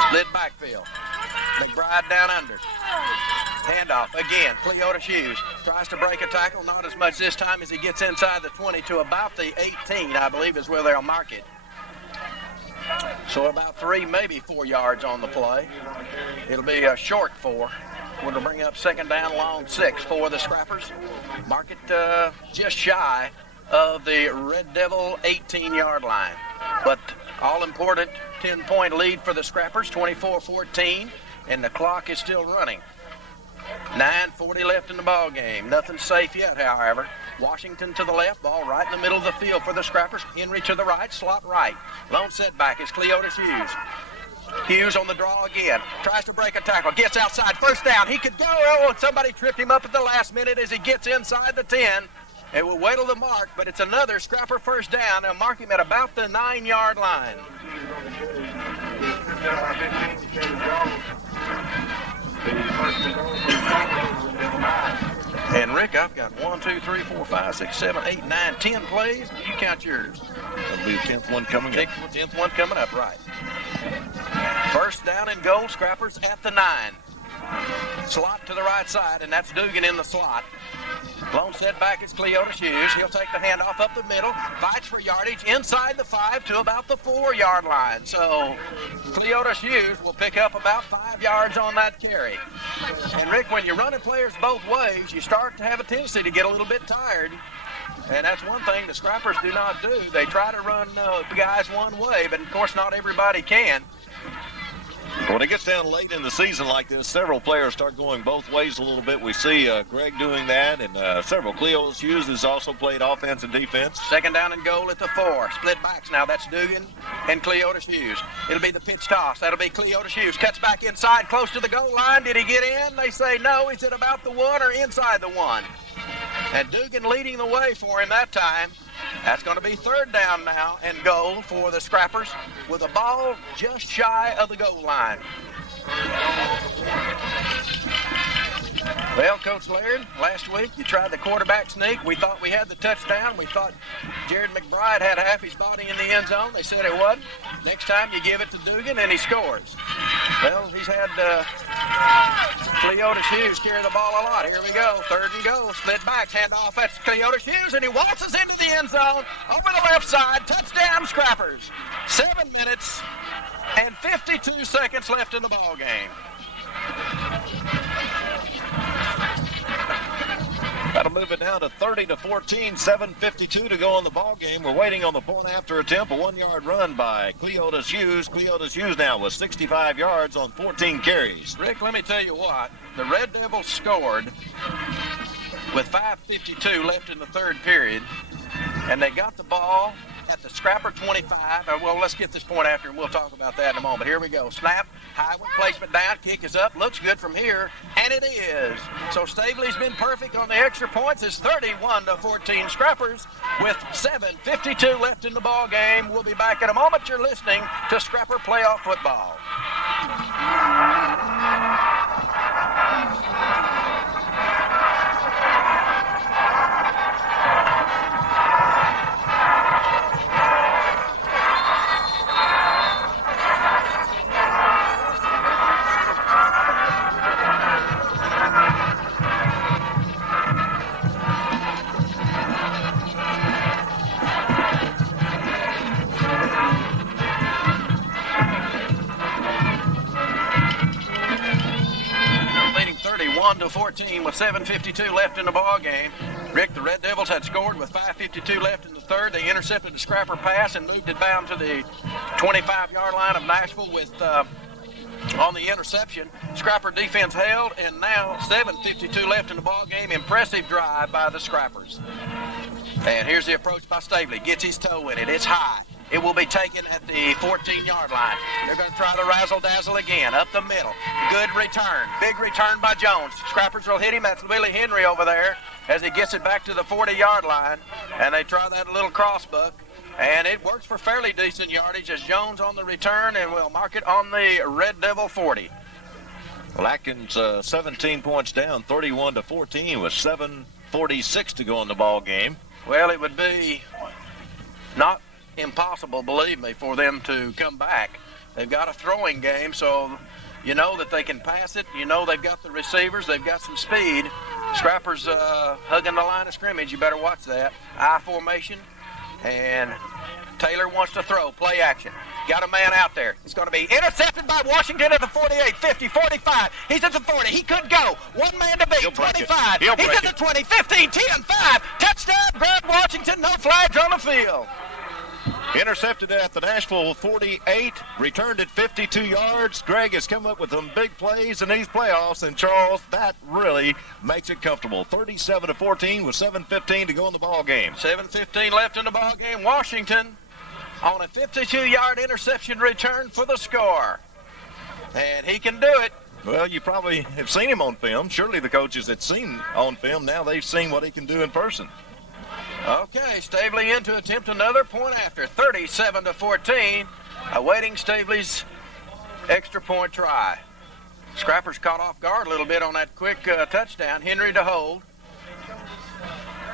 Split backfield. McBride down under. Handoff again. Cleota Shoes tries to break a tackle. Not as much this time as he gets inside the 20 to about the 18, I believe is where they'll mark it. So about 3, maybe 4 yards on the play. It'll be a short 4. We'll bring up second down, long 6 for the Scrappers. Mark it just shy of the Red Devil 18-yard line. But all-important 10-point lead for the Scrappers, 24-14, and the clock is still running. 9:40 left in the ball game. Nothing safe yet, however. Washington to the left, ball right in the middle of the field for the Scrappers. Henry to the right, slot right. Lone setback is Cleota Hughes. Hughes on the draw again. Tries to break a tackle. Gets outside. First down. He could go. Oh, and somebody tripped him up at the last minute as he gets inside the 10. It will wait till the mark, but it's another Scrapper first down. They'll mark him at about the 9-yard line. And Rick, I've got 1, 2, 3, 4, 5, 6, 7, 8, 9, 10 plays. You count yours. That'll be the 10th one coming up. 10th one coming up, right. First down and goal, Scrappers at the 9. Slot to the right side, and that's Dugan in the slot. Lone setback is Cleota Hughes. He'll take the handoff up the middle, fights for yardage inside the 5 to about the 4-yard line. So Cleota Hughes will pick up about 5 yards on that carry. And Rick, when you're running players both ways, you start to have a tendency to get a little bit tired. And that's one thing the Scrappers do not do. They try to run guys one way, but of course not everybody can. When it gets down late in the season like this, several players start going both ways a little bit. We see Greg doing that, and several. Cleota Hughes has also played offense and defense. Second down and goal at the 4. Split backs now. That's Dugan and Cleota Hughes. It'll be the pitch toss. That'll be Cleota Hughes. Cuts back inside, close to the goal line. Did he get in? They say no. He's at about the 1 or inside the 1. And Dugan leading the way for him that time. That's going to be third down now and goal for the Scrappers with a ball just shy of the goal line. Well, Coach Laird, last week you tried the quarterback sneak. We thought we had the touchdown. We thought Jared McBride had half his body in the end zone. They said it wasn't. Next time you give it to Dugan and he scores. Well, he's had Cleota Hughes carry the ball a lot. Here we go. Third and goal. Split backs. Hand off. That's Cleota Hughes, and he waltzes into the end zone over the left side. Touchdown, Scrappers. 7 minutes and 52 seconds left in the ball game. That'll move it down to 30-14, 7:52 to go in the ball game. We're waiting on the point after attempt, a 1-yard run by Cleota Hughes. Cleota Hughes now with 65 yards on 14 carries. Rick, let me tell you what. The Red Devils scored with 5:52 left in the third period, and they got the ball at the Scrapper 25. Well, let's get this point after, and we'll talk about that in a moment. Here we go. Snap, high one, placement down, kick is up, looks good from here, and it is. So Stavely's been perfect on the extra points. It's 31-14 Scrappers with 7:52 left in the ball game. We'll be back in a moment. You're listening to Scrapper Playoff Football. 14 with 7:52 left in the ball game. Rick, the Red Devils had scored with 5:52 left in the third. They intercepted the Scrapper pass and moved it down to the 25-yard line of Nashville with on the interception. Scrapper defense held, and now 7:52 left in the ball game. Impressive drive by the Scrappers. And here's the approach by Stavely. Gets his toe in it. It's high. It will be taken at the 14-yard line. They're going to try the razzle-dazzle again, up the middle. Good return. Big return by Jones. Scrappers will hit him. That's Willie Henry over there as he gets it back to the 40-yard line. And they try that little crossbuck. And it works for fairly decent yardage as Jones on the return, and we'll mark it on the Red Devil 40. Well, Atkins 17 points down, 31-14 with 7:46 to go in the ball game. Well, it would be not impossible, believe me, for them to come back. They've got a throwing game, so you know that they can pass it. You know they've got the receivers. They've got some speed. Scrappers hugging the line of scrimmage. You better watch that. I formation, and Taylor wants to throw. Play action. Got a man out there. It's going to be intercepted by Washington at the 48, 50, 45. He's at the 40. He could go. One man to beat. 25. He's at the 20, 15, 10, 5. Touchdown, Greg Washington. No flags on the field. Intercepted at the Nashville 48, returned at 52 yards. Greg has come up with some big plays in these playoffs, and Charles, that really makes it comfortable. 37-14 with 7:15 to go in the ball game. 7:15 left in the ball game. Washington on a 52-yard interception return for the score. And he can do it. Well, you probably have seen him on film. Surely the coaches had seen on film. Now they've seen what he can do in person. Okay, Stavely in to attempt another point after. 37-14, awaiting Stavely's extra point try. Scrappers caught off guard a little bit on that quick touchdown. Henry to hold.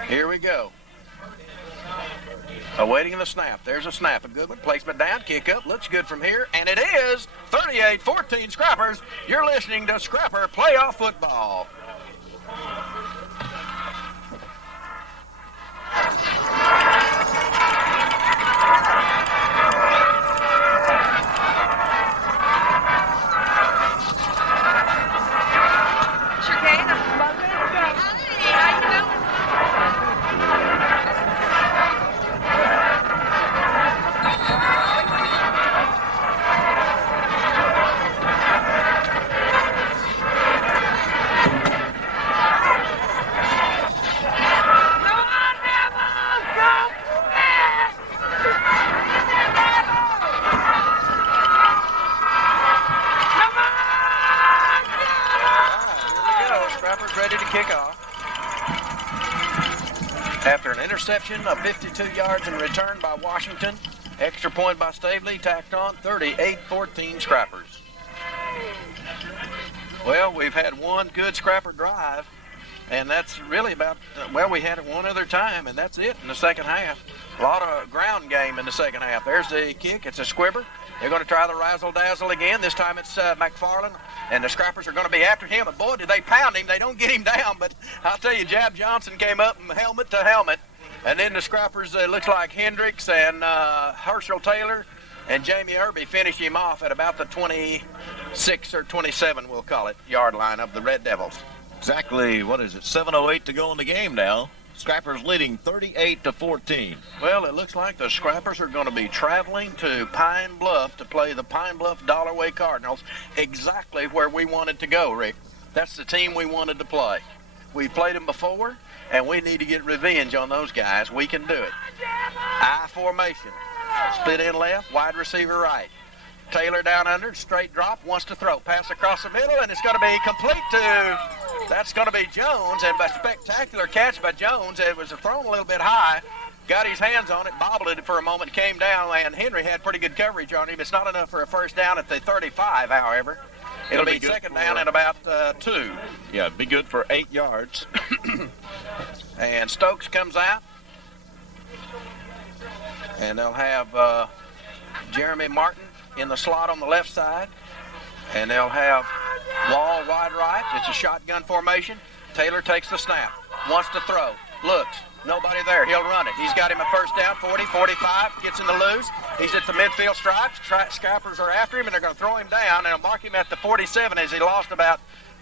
Here we go. Awaiting the snap. There's a snap. A good one. Placement down. Kick up. Looks good from here. And it is 38-14 Scrappers. You're listening to Scrapper Playoff Football. After an interception of 52 yards and return by Washington, extra point by Stavely, tacked on 38-14 Scrappers. Well, we've had one good Scrapper drive, and that's really about, well, we had it one other time, and that's it in the second half. A lot of ground game in the second half. There's the kick. It's a squibber. They're going to try the razzle-dazzle again. This time it's McFarland, and the Scrappers are going to be after him. And, boy, did they pound him. They don't get him down, but I'll tell you, Jab Johnson came up from helmet to helmet. And then the Scrappers, it looks like Hendricks and Herschel Taylor and Jamie Irby finish him off at about the 26 or 27, we'll call it, yard line of the Red Devils. Exactly, 7:08 to go in the game now. Scrappers leading 38-14. Well, it looks like the Scrappers are going to be traveling to Pine Bluff to play the Pine Bluff Dollarway Cardinals, exactly where we wanted to go, Rick. That's the team we wanted to play. We played them before, and we need to get revenge on those guys. We can do it. I formation. Split in left, wide receiver right. Taylor down under, straight drop, wants to throw. Pass across the middle, and it's going to be complete to, that's going to be Jones, and a spectacular catch by Jones. It was thrown a little bit high, got his hands on it, bobbled it for a moment, came down, and Henry had pretty good coverage on him. It's not enough for a first down at the 35, however. It'll be second down at about 2. Yeah, be good for 8 yards. And Stokes comes out, and they'll have Jeremy Martin in the slot on the left side, and they'll have Wall wide right. It's a shotgun formation. Taylor takes the snap, wants to throw, looks, nobody there. He'll run it. He's got him a first down, 40, 45, gets in the loose. He's at the midfield stripes. Scrappers are after him, and they're going to throw him down, and they'll mark him at the 47 as he lost about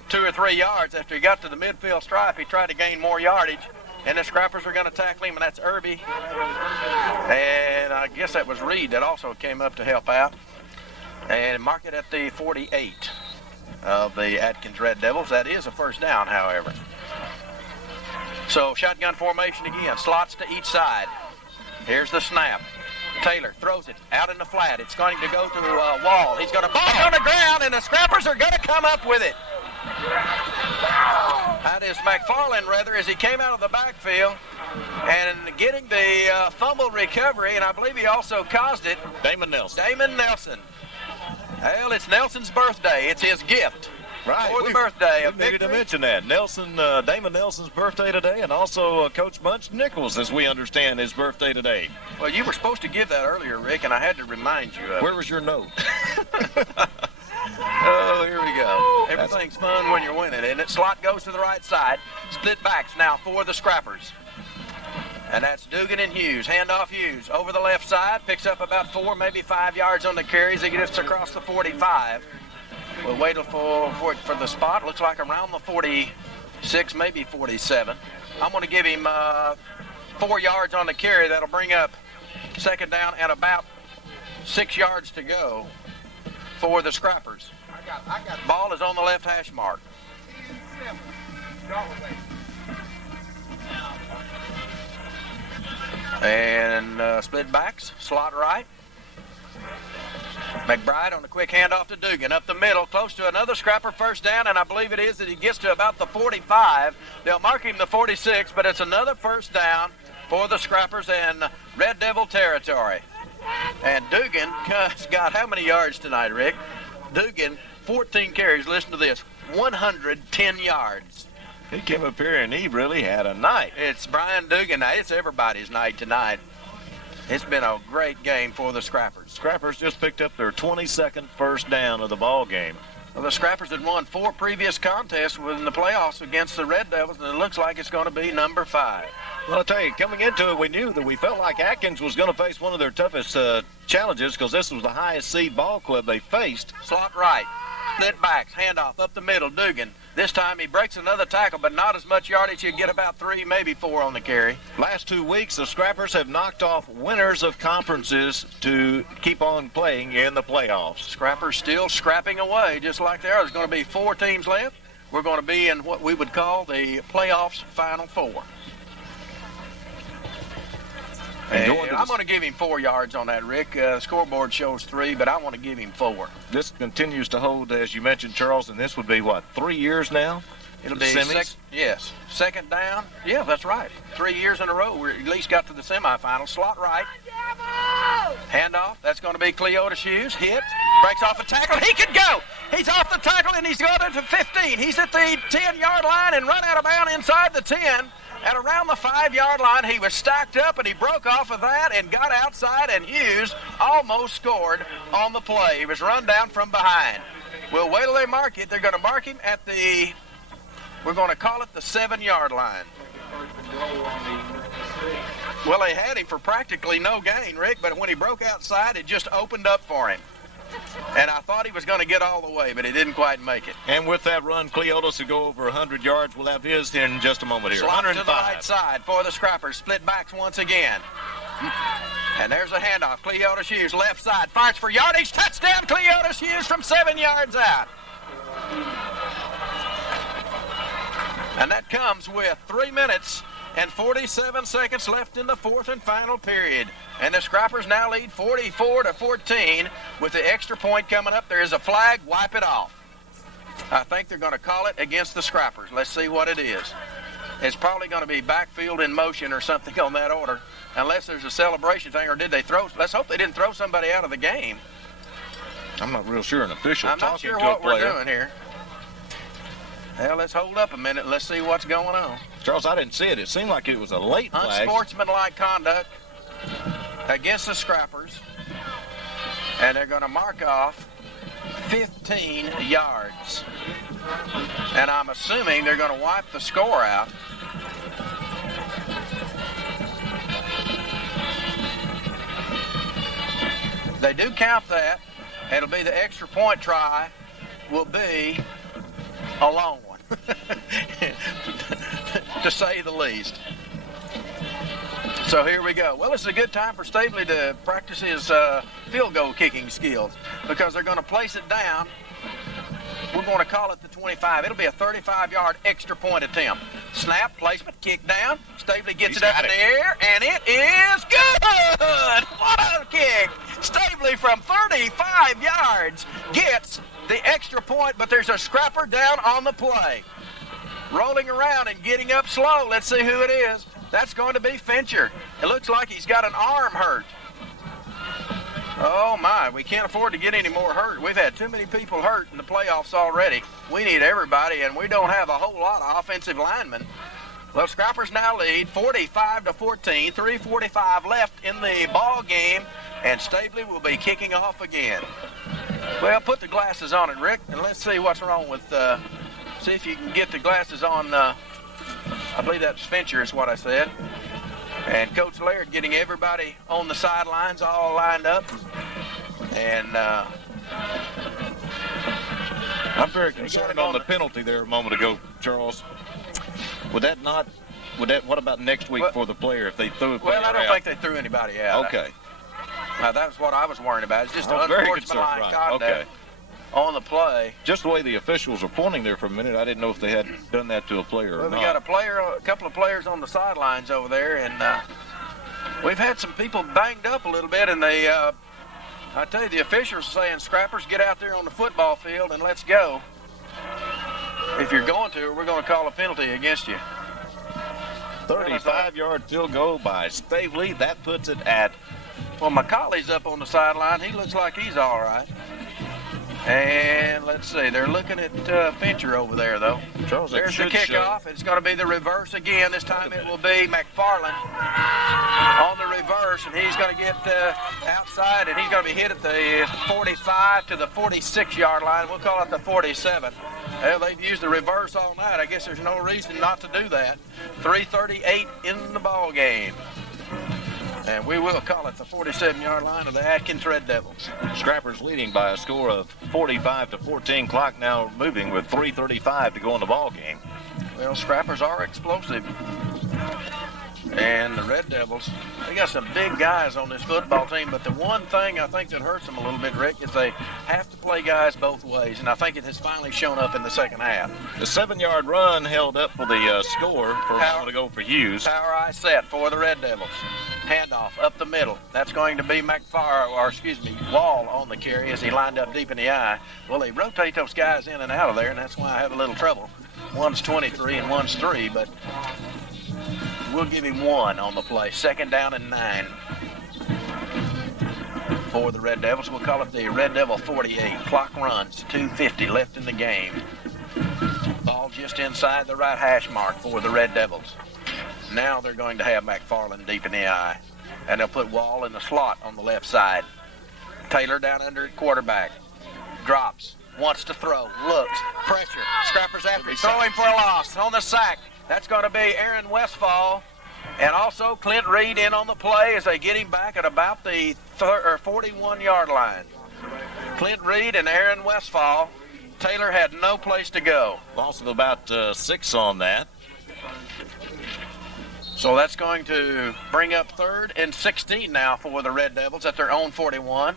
2 or 3 yards. After he got to the midfield stripe, he tried to gain more yardage, and the Scrappers are going to tackle him, and that's Irby. And I guess that was Reed that also came up to help out. And mark it at the 48 of the Atkins Red Devils. That is a first down, however. So shotgun formation again, slots to each side. Here's the snap. Taylor throws it out in the flat. It's going to go through a wall. He's going to ball on the ground, and the Scrappers are going to come up with it. That is McFarland, rather, as he came out of the backfield and getting the fumble recovery, and I believe he also caused it. Damon Nelson. Well, it's Nelson's birthday. It's his gift. Right. For the birthday of We needed to mention that. Damon Nelson's birthday today, and also Coach Bunch Nichols, as we understand, his birthday today. Well, you were supposed to give that earlier, Rick, and I had to remind you of it. Where was your note? Oh, here we go. Everything's fun when you're winning, and it slot goes to the right side. Split backs now for the Scrappers. And that's Dugan and Hughes. Handoff Hughes over the left side. Picks up about 4, maybe 5 yards on the carries. He gets across the 45. We'll wait for the spot. Looks like around the 46, maybe 47. I'm going to give him 4 yards on the carry. That'll bring up second down and about 6 yards to go for the Scrappers. Ball is on the left hash mark. And split backs, slot right. McBride on the quick handoff to Dugan. Up the middle, close to another Scrapper first down, and I believe it is that he gets to about the 45. They'll mark him the 46, but it's another first down for the Scrappers in Red Devil territory. And Dugan has got how many yards tonight, Rick? Dugan, 14 carries. Listen to this, 110 yards. He came up here and he really had a night. It's Brian Dugan night. It's everybody's night tonight. It's been a great game for the Scrappers. Scrappers just picked up their 22nd first down of the ball game. Well, the Scrappers had won 4 previous contests in the playoffs against the Red Devils, and it looks like it's going to be number 5. Well, I'll tell you, coming into it, we knew that we felt like Atkins was going to face one of their toughest challenges because this was the highest seed ball club they faced. Slot right, split backs, handoff up the middle, Dugan. This time he breaks another tackle, but not as much yardage. You get about 3, maybe 4 on the carry. Last 2 weeks, the Scrappers have knocked off winners of conferences to keep on playing in the playoffs. Scrappers still scrapping away, just like there. There's going to be 4 teams left. We're going to be in what we would call the playoffs Final 4. And I'm going to give him 4 yards on that, Rick. Scoreboard shows 3, but I want to give him 4. This continues to hold, as you mentioned, Charles, and this would be, what, 3 years now? It'll be second down. Yeah, that's right. 3 years in a row. We at least got to the semifinals. Slot right. Handoff. That's going to be Cleotis Hughes. Hit. Breaks off a tackle. He could go. He's off the tackle, and he's going to 15. He's at the 10-yard line and run out of bounds inside the 10. At around the 5-yard line, he was stacked up, and he broke off of that and got outside, and Hughes almost scored on the play. He was run down from behind. We'll wait till they mark it. They're going to mark him at the, we're going to call it the 7-yard line. Well, they had him for practically no gain, Rick, but when he broke outside, it just opened up for him. And I thought he was going to get all the way, but he didn't quite make it. And with that run, Cleotis will go over 100 yards. We'll have his in just a moment here. Slot to the right side for the Scrappers. Split backs once again. And there's a handoff. Cleotis Hughes, left side, fires for yardage. Touchdown, Cleotis Hughes from 7 yards out. And that comes with 3 minutes and 47 seconds left in the 4th and final period. And the Scrappers now lead 44-14 with the extra point coming up. There is a flag. Wipe it off. I think they're going to call it against the Scrappers. Let's see what it is. It's probably going to be backfield in motion or something on that order, unless there's a celebration thing, or did they throw? Let's hope they didn't throw somebody out of the game. I'm not real sure an official I'm not sure what we're doing here. Well, let's hold up a minute and let's see what's going on. Charles, I didn't see it. It seemed like it was a late flag. Unsportsmanlike conduct against the Scrappers. And they're going to mark off 15 yards. And I'm assuming they're going to wipe the score out. They do count that. It'll be the extra point try will be a long one, to say the least. So here we go. Well, it's a good time for Stavely to practice his field goal kicking skills because they're going to place it down. We're going to call it the 25. It'll be a 35-yard extra point attempt. Snap, placement, kick down. Stavely gets it up in the air, and it is good! What a kick! Stavely from 35 yards gets the extra point, but there's a scrapper down on the play. Rolling around and getting up slow. Let's see who it is. That's going to be Fincher. It looks like he's got an arm hurt. Oh my, we can't afford to get any more hurt. We've had too many people hurt in the playoffs already. We need everybody, and we don't have a whole lot of offensive linemen. Well, Scrappers now lead 45-14, 3:45 left in the ball game, and Stavely will be kicking off again. Well, put the glasses on it, Rick, and let's see what's wrong with, see if you can get the glasses on, I believe that's Fincher is what I said. And Coach Laird getting everybody on the sidelines all lined up. And I'm very concerned on the penalty there a moment ago, Charles. What about next week for the player if they threw a player out? Well, I don't think they threw anybody out. Okay. That's what I was worrying about. It's just an very unsportsmanlike concerned, conduct okay. on the play. Just the way the officials are pointing there for a minute, I didn't know if they had done that to a player or Well, not. we got a couple of players on the sidelines over there, and we've had some people banged up a little bit, and I tell you, the officials are saying, Scrappers, get out there on the football field and let's go. If you're going to, we're going to call a penalty against you. 35-yard field goal by Stavely. That puts it at... Well, McCauley's up on the sideline. He looks like he's all right. And let's see, they're looking at Fincher over there, though. Charles, there's the kickoff. It's going to be the reverse again. This time it will be McFarland on the reverse, and he's going to get outside, and he's going to be hit at the 45 to the 46-yard line. We'll call it the 47. Well, they've used the reverse all night. I guess there's no reason not to do that. 3:38 in the ball game. And we will call it the 47-yard line of the Atkins Red Devils. Scrappers leading by a score of 45-14. Clock now moving with 3:35 to go in the ball game. Well, Scrappers are explosive. And the Red Devils, they got some big guys on this football team, but the one thing I think that hurts them a little bit, Rick, is they have to play guys both ways, and I think it has finally shown up in the second half. The 7-yard run held up for the score for a moment ago for Hughes. Power eye set for the Red Devils. Handoff up the middle. That's going to be Wall on the carry as he lined up deep in the eye. Well, they rotate those guys in and out of there, and that's why I have a little trouble. One's 23 and one's 3, but we'll give him 1 on the play. 2nd down and 9 for the Red Devils. We'll call it the Red Devil 48. Clock runs, 2:50 left in the game. Ball just inside the right hash mark for the Red Devils. Now they're going to have McFarland deep in the eye, and they'll put Wall in the slot on the left side. Taylor down under at quarterback. Drops, wants to throw, looks, pressure. Scrappers after him, throwing for a loss on the sack. That's going to be Aaron Westfall, and also Clint Reed in on the play as they get him back at about the 41-yard line. Clint Reed and Aaron Westfall. Taylor had no place to go. Loss of about 6 on that. So that's going to bring up 3rd and 16 now for the Red Devils at their own 41.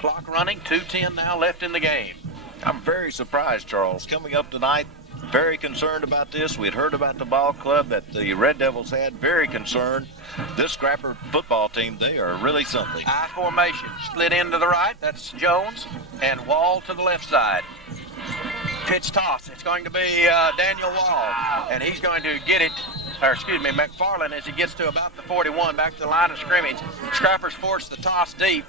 Clock running, 2:10 now left in the game. I'm very surprised, Charles. Coming up tonight, very concerned about this. We had heard about the ball club that the Red Devils had. Very concerned. This Scrapper football team, they are really something. I formation, split end to the right. That's Jones, and Wall to the left side. Pitch toss. It's going to be Daniel Wall, and he's going to get it. McFarland as he gets to about the 41, back to the line of scrimmage. Scrappers forced the toss deep,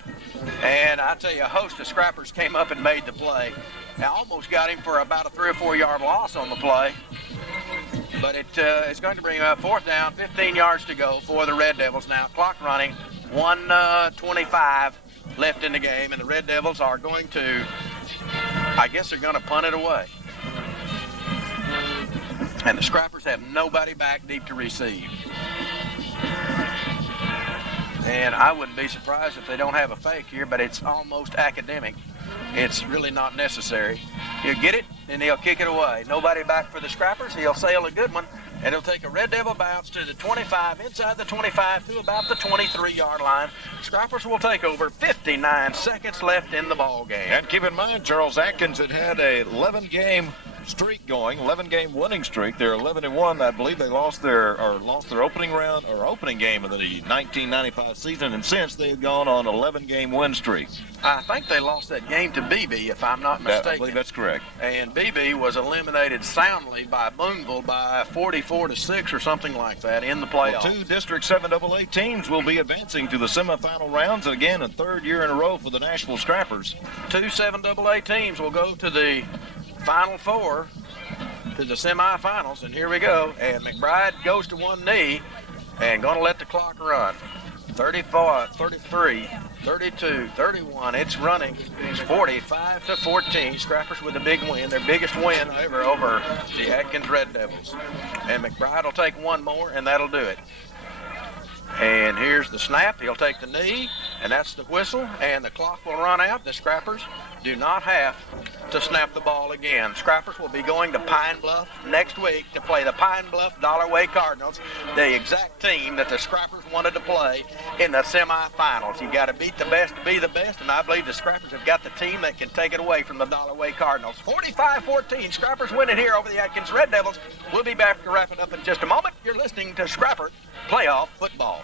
and I tell you, a host of Scrappers came up and made the play. I almost got him for about a 3 or 4 yard loss on the play, but it's going to bring up 4th down, 15 yards to go for the Red Devils now. Clock running, 1:25 left in the game, and the Red Devils are going to, I guess they're going to punt it away. And the Scrappers have nobody back deep to receive. And I wouldn't be surprised if they don't have a fake here, but it's almost academic. It's really not necessary. You get it, and he'll kick it away. Nobody back for the Scrappers. He'll sail a good one, and he'll take a Red Devil bounce to the 25, inside the 25 to about the 23-yard line. Scrappers will take over. 59 seconds left in the ball game. And keep in mind, Charles, Atkins had a 11-game streak going, 11-game winning streak. They're 11-1. I believe they lost their opening round or opening game of the 1995 season, and since they've gone on 11-game win streak. I think they lost that game to BB, if I'm not mistaken. I believe that's correct. And BB was eliminated soundly by Boonville by 44-6 or something like that in the playoffs. Well, 2 District 7 AA teams will be advancing to the semifinal rounds again, a 3rd year in a row for the Nashville Scrappers. 2 7AA teams will go to the Final 4, to the semifinals, and here we go. And McBride goes to one knee and going to let the clock run. 34, 33, 32, 31. It's running. It's 45-14. Scrappers with a big win, their biggest win ever over the Atkins Red Devils. And McBride will take one more, and that'll do it. And here's the snap. He'll take the knee, and that's the whistle, and the clock will run out. The Scrappers do not have to snap the ball again. Scrappers will be going to Pine Bluff next week to play the Pine Bluff Dollarway Cardinals, the exact team that the Scrappers wanted to play in the semifinals. You got to beat the best to be the best, and I believe the Scrappers have got the team that can take it away from the Dollarway Cardinals. 45-14, Scrappers win it here over the Atkins Red Devils. We'll be back to wrap it up in just a moment. You're listening to Scrapper Playoff Football.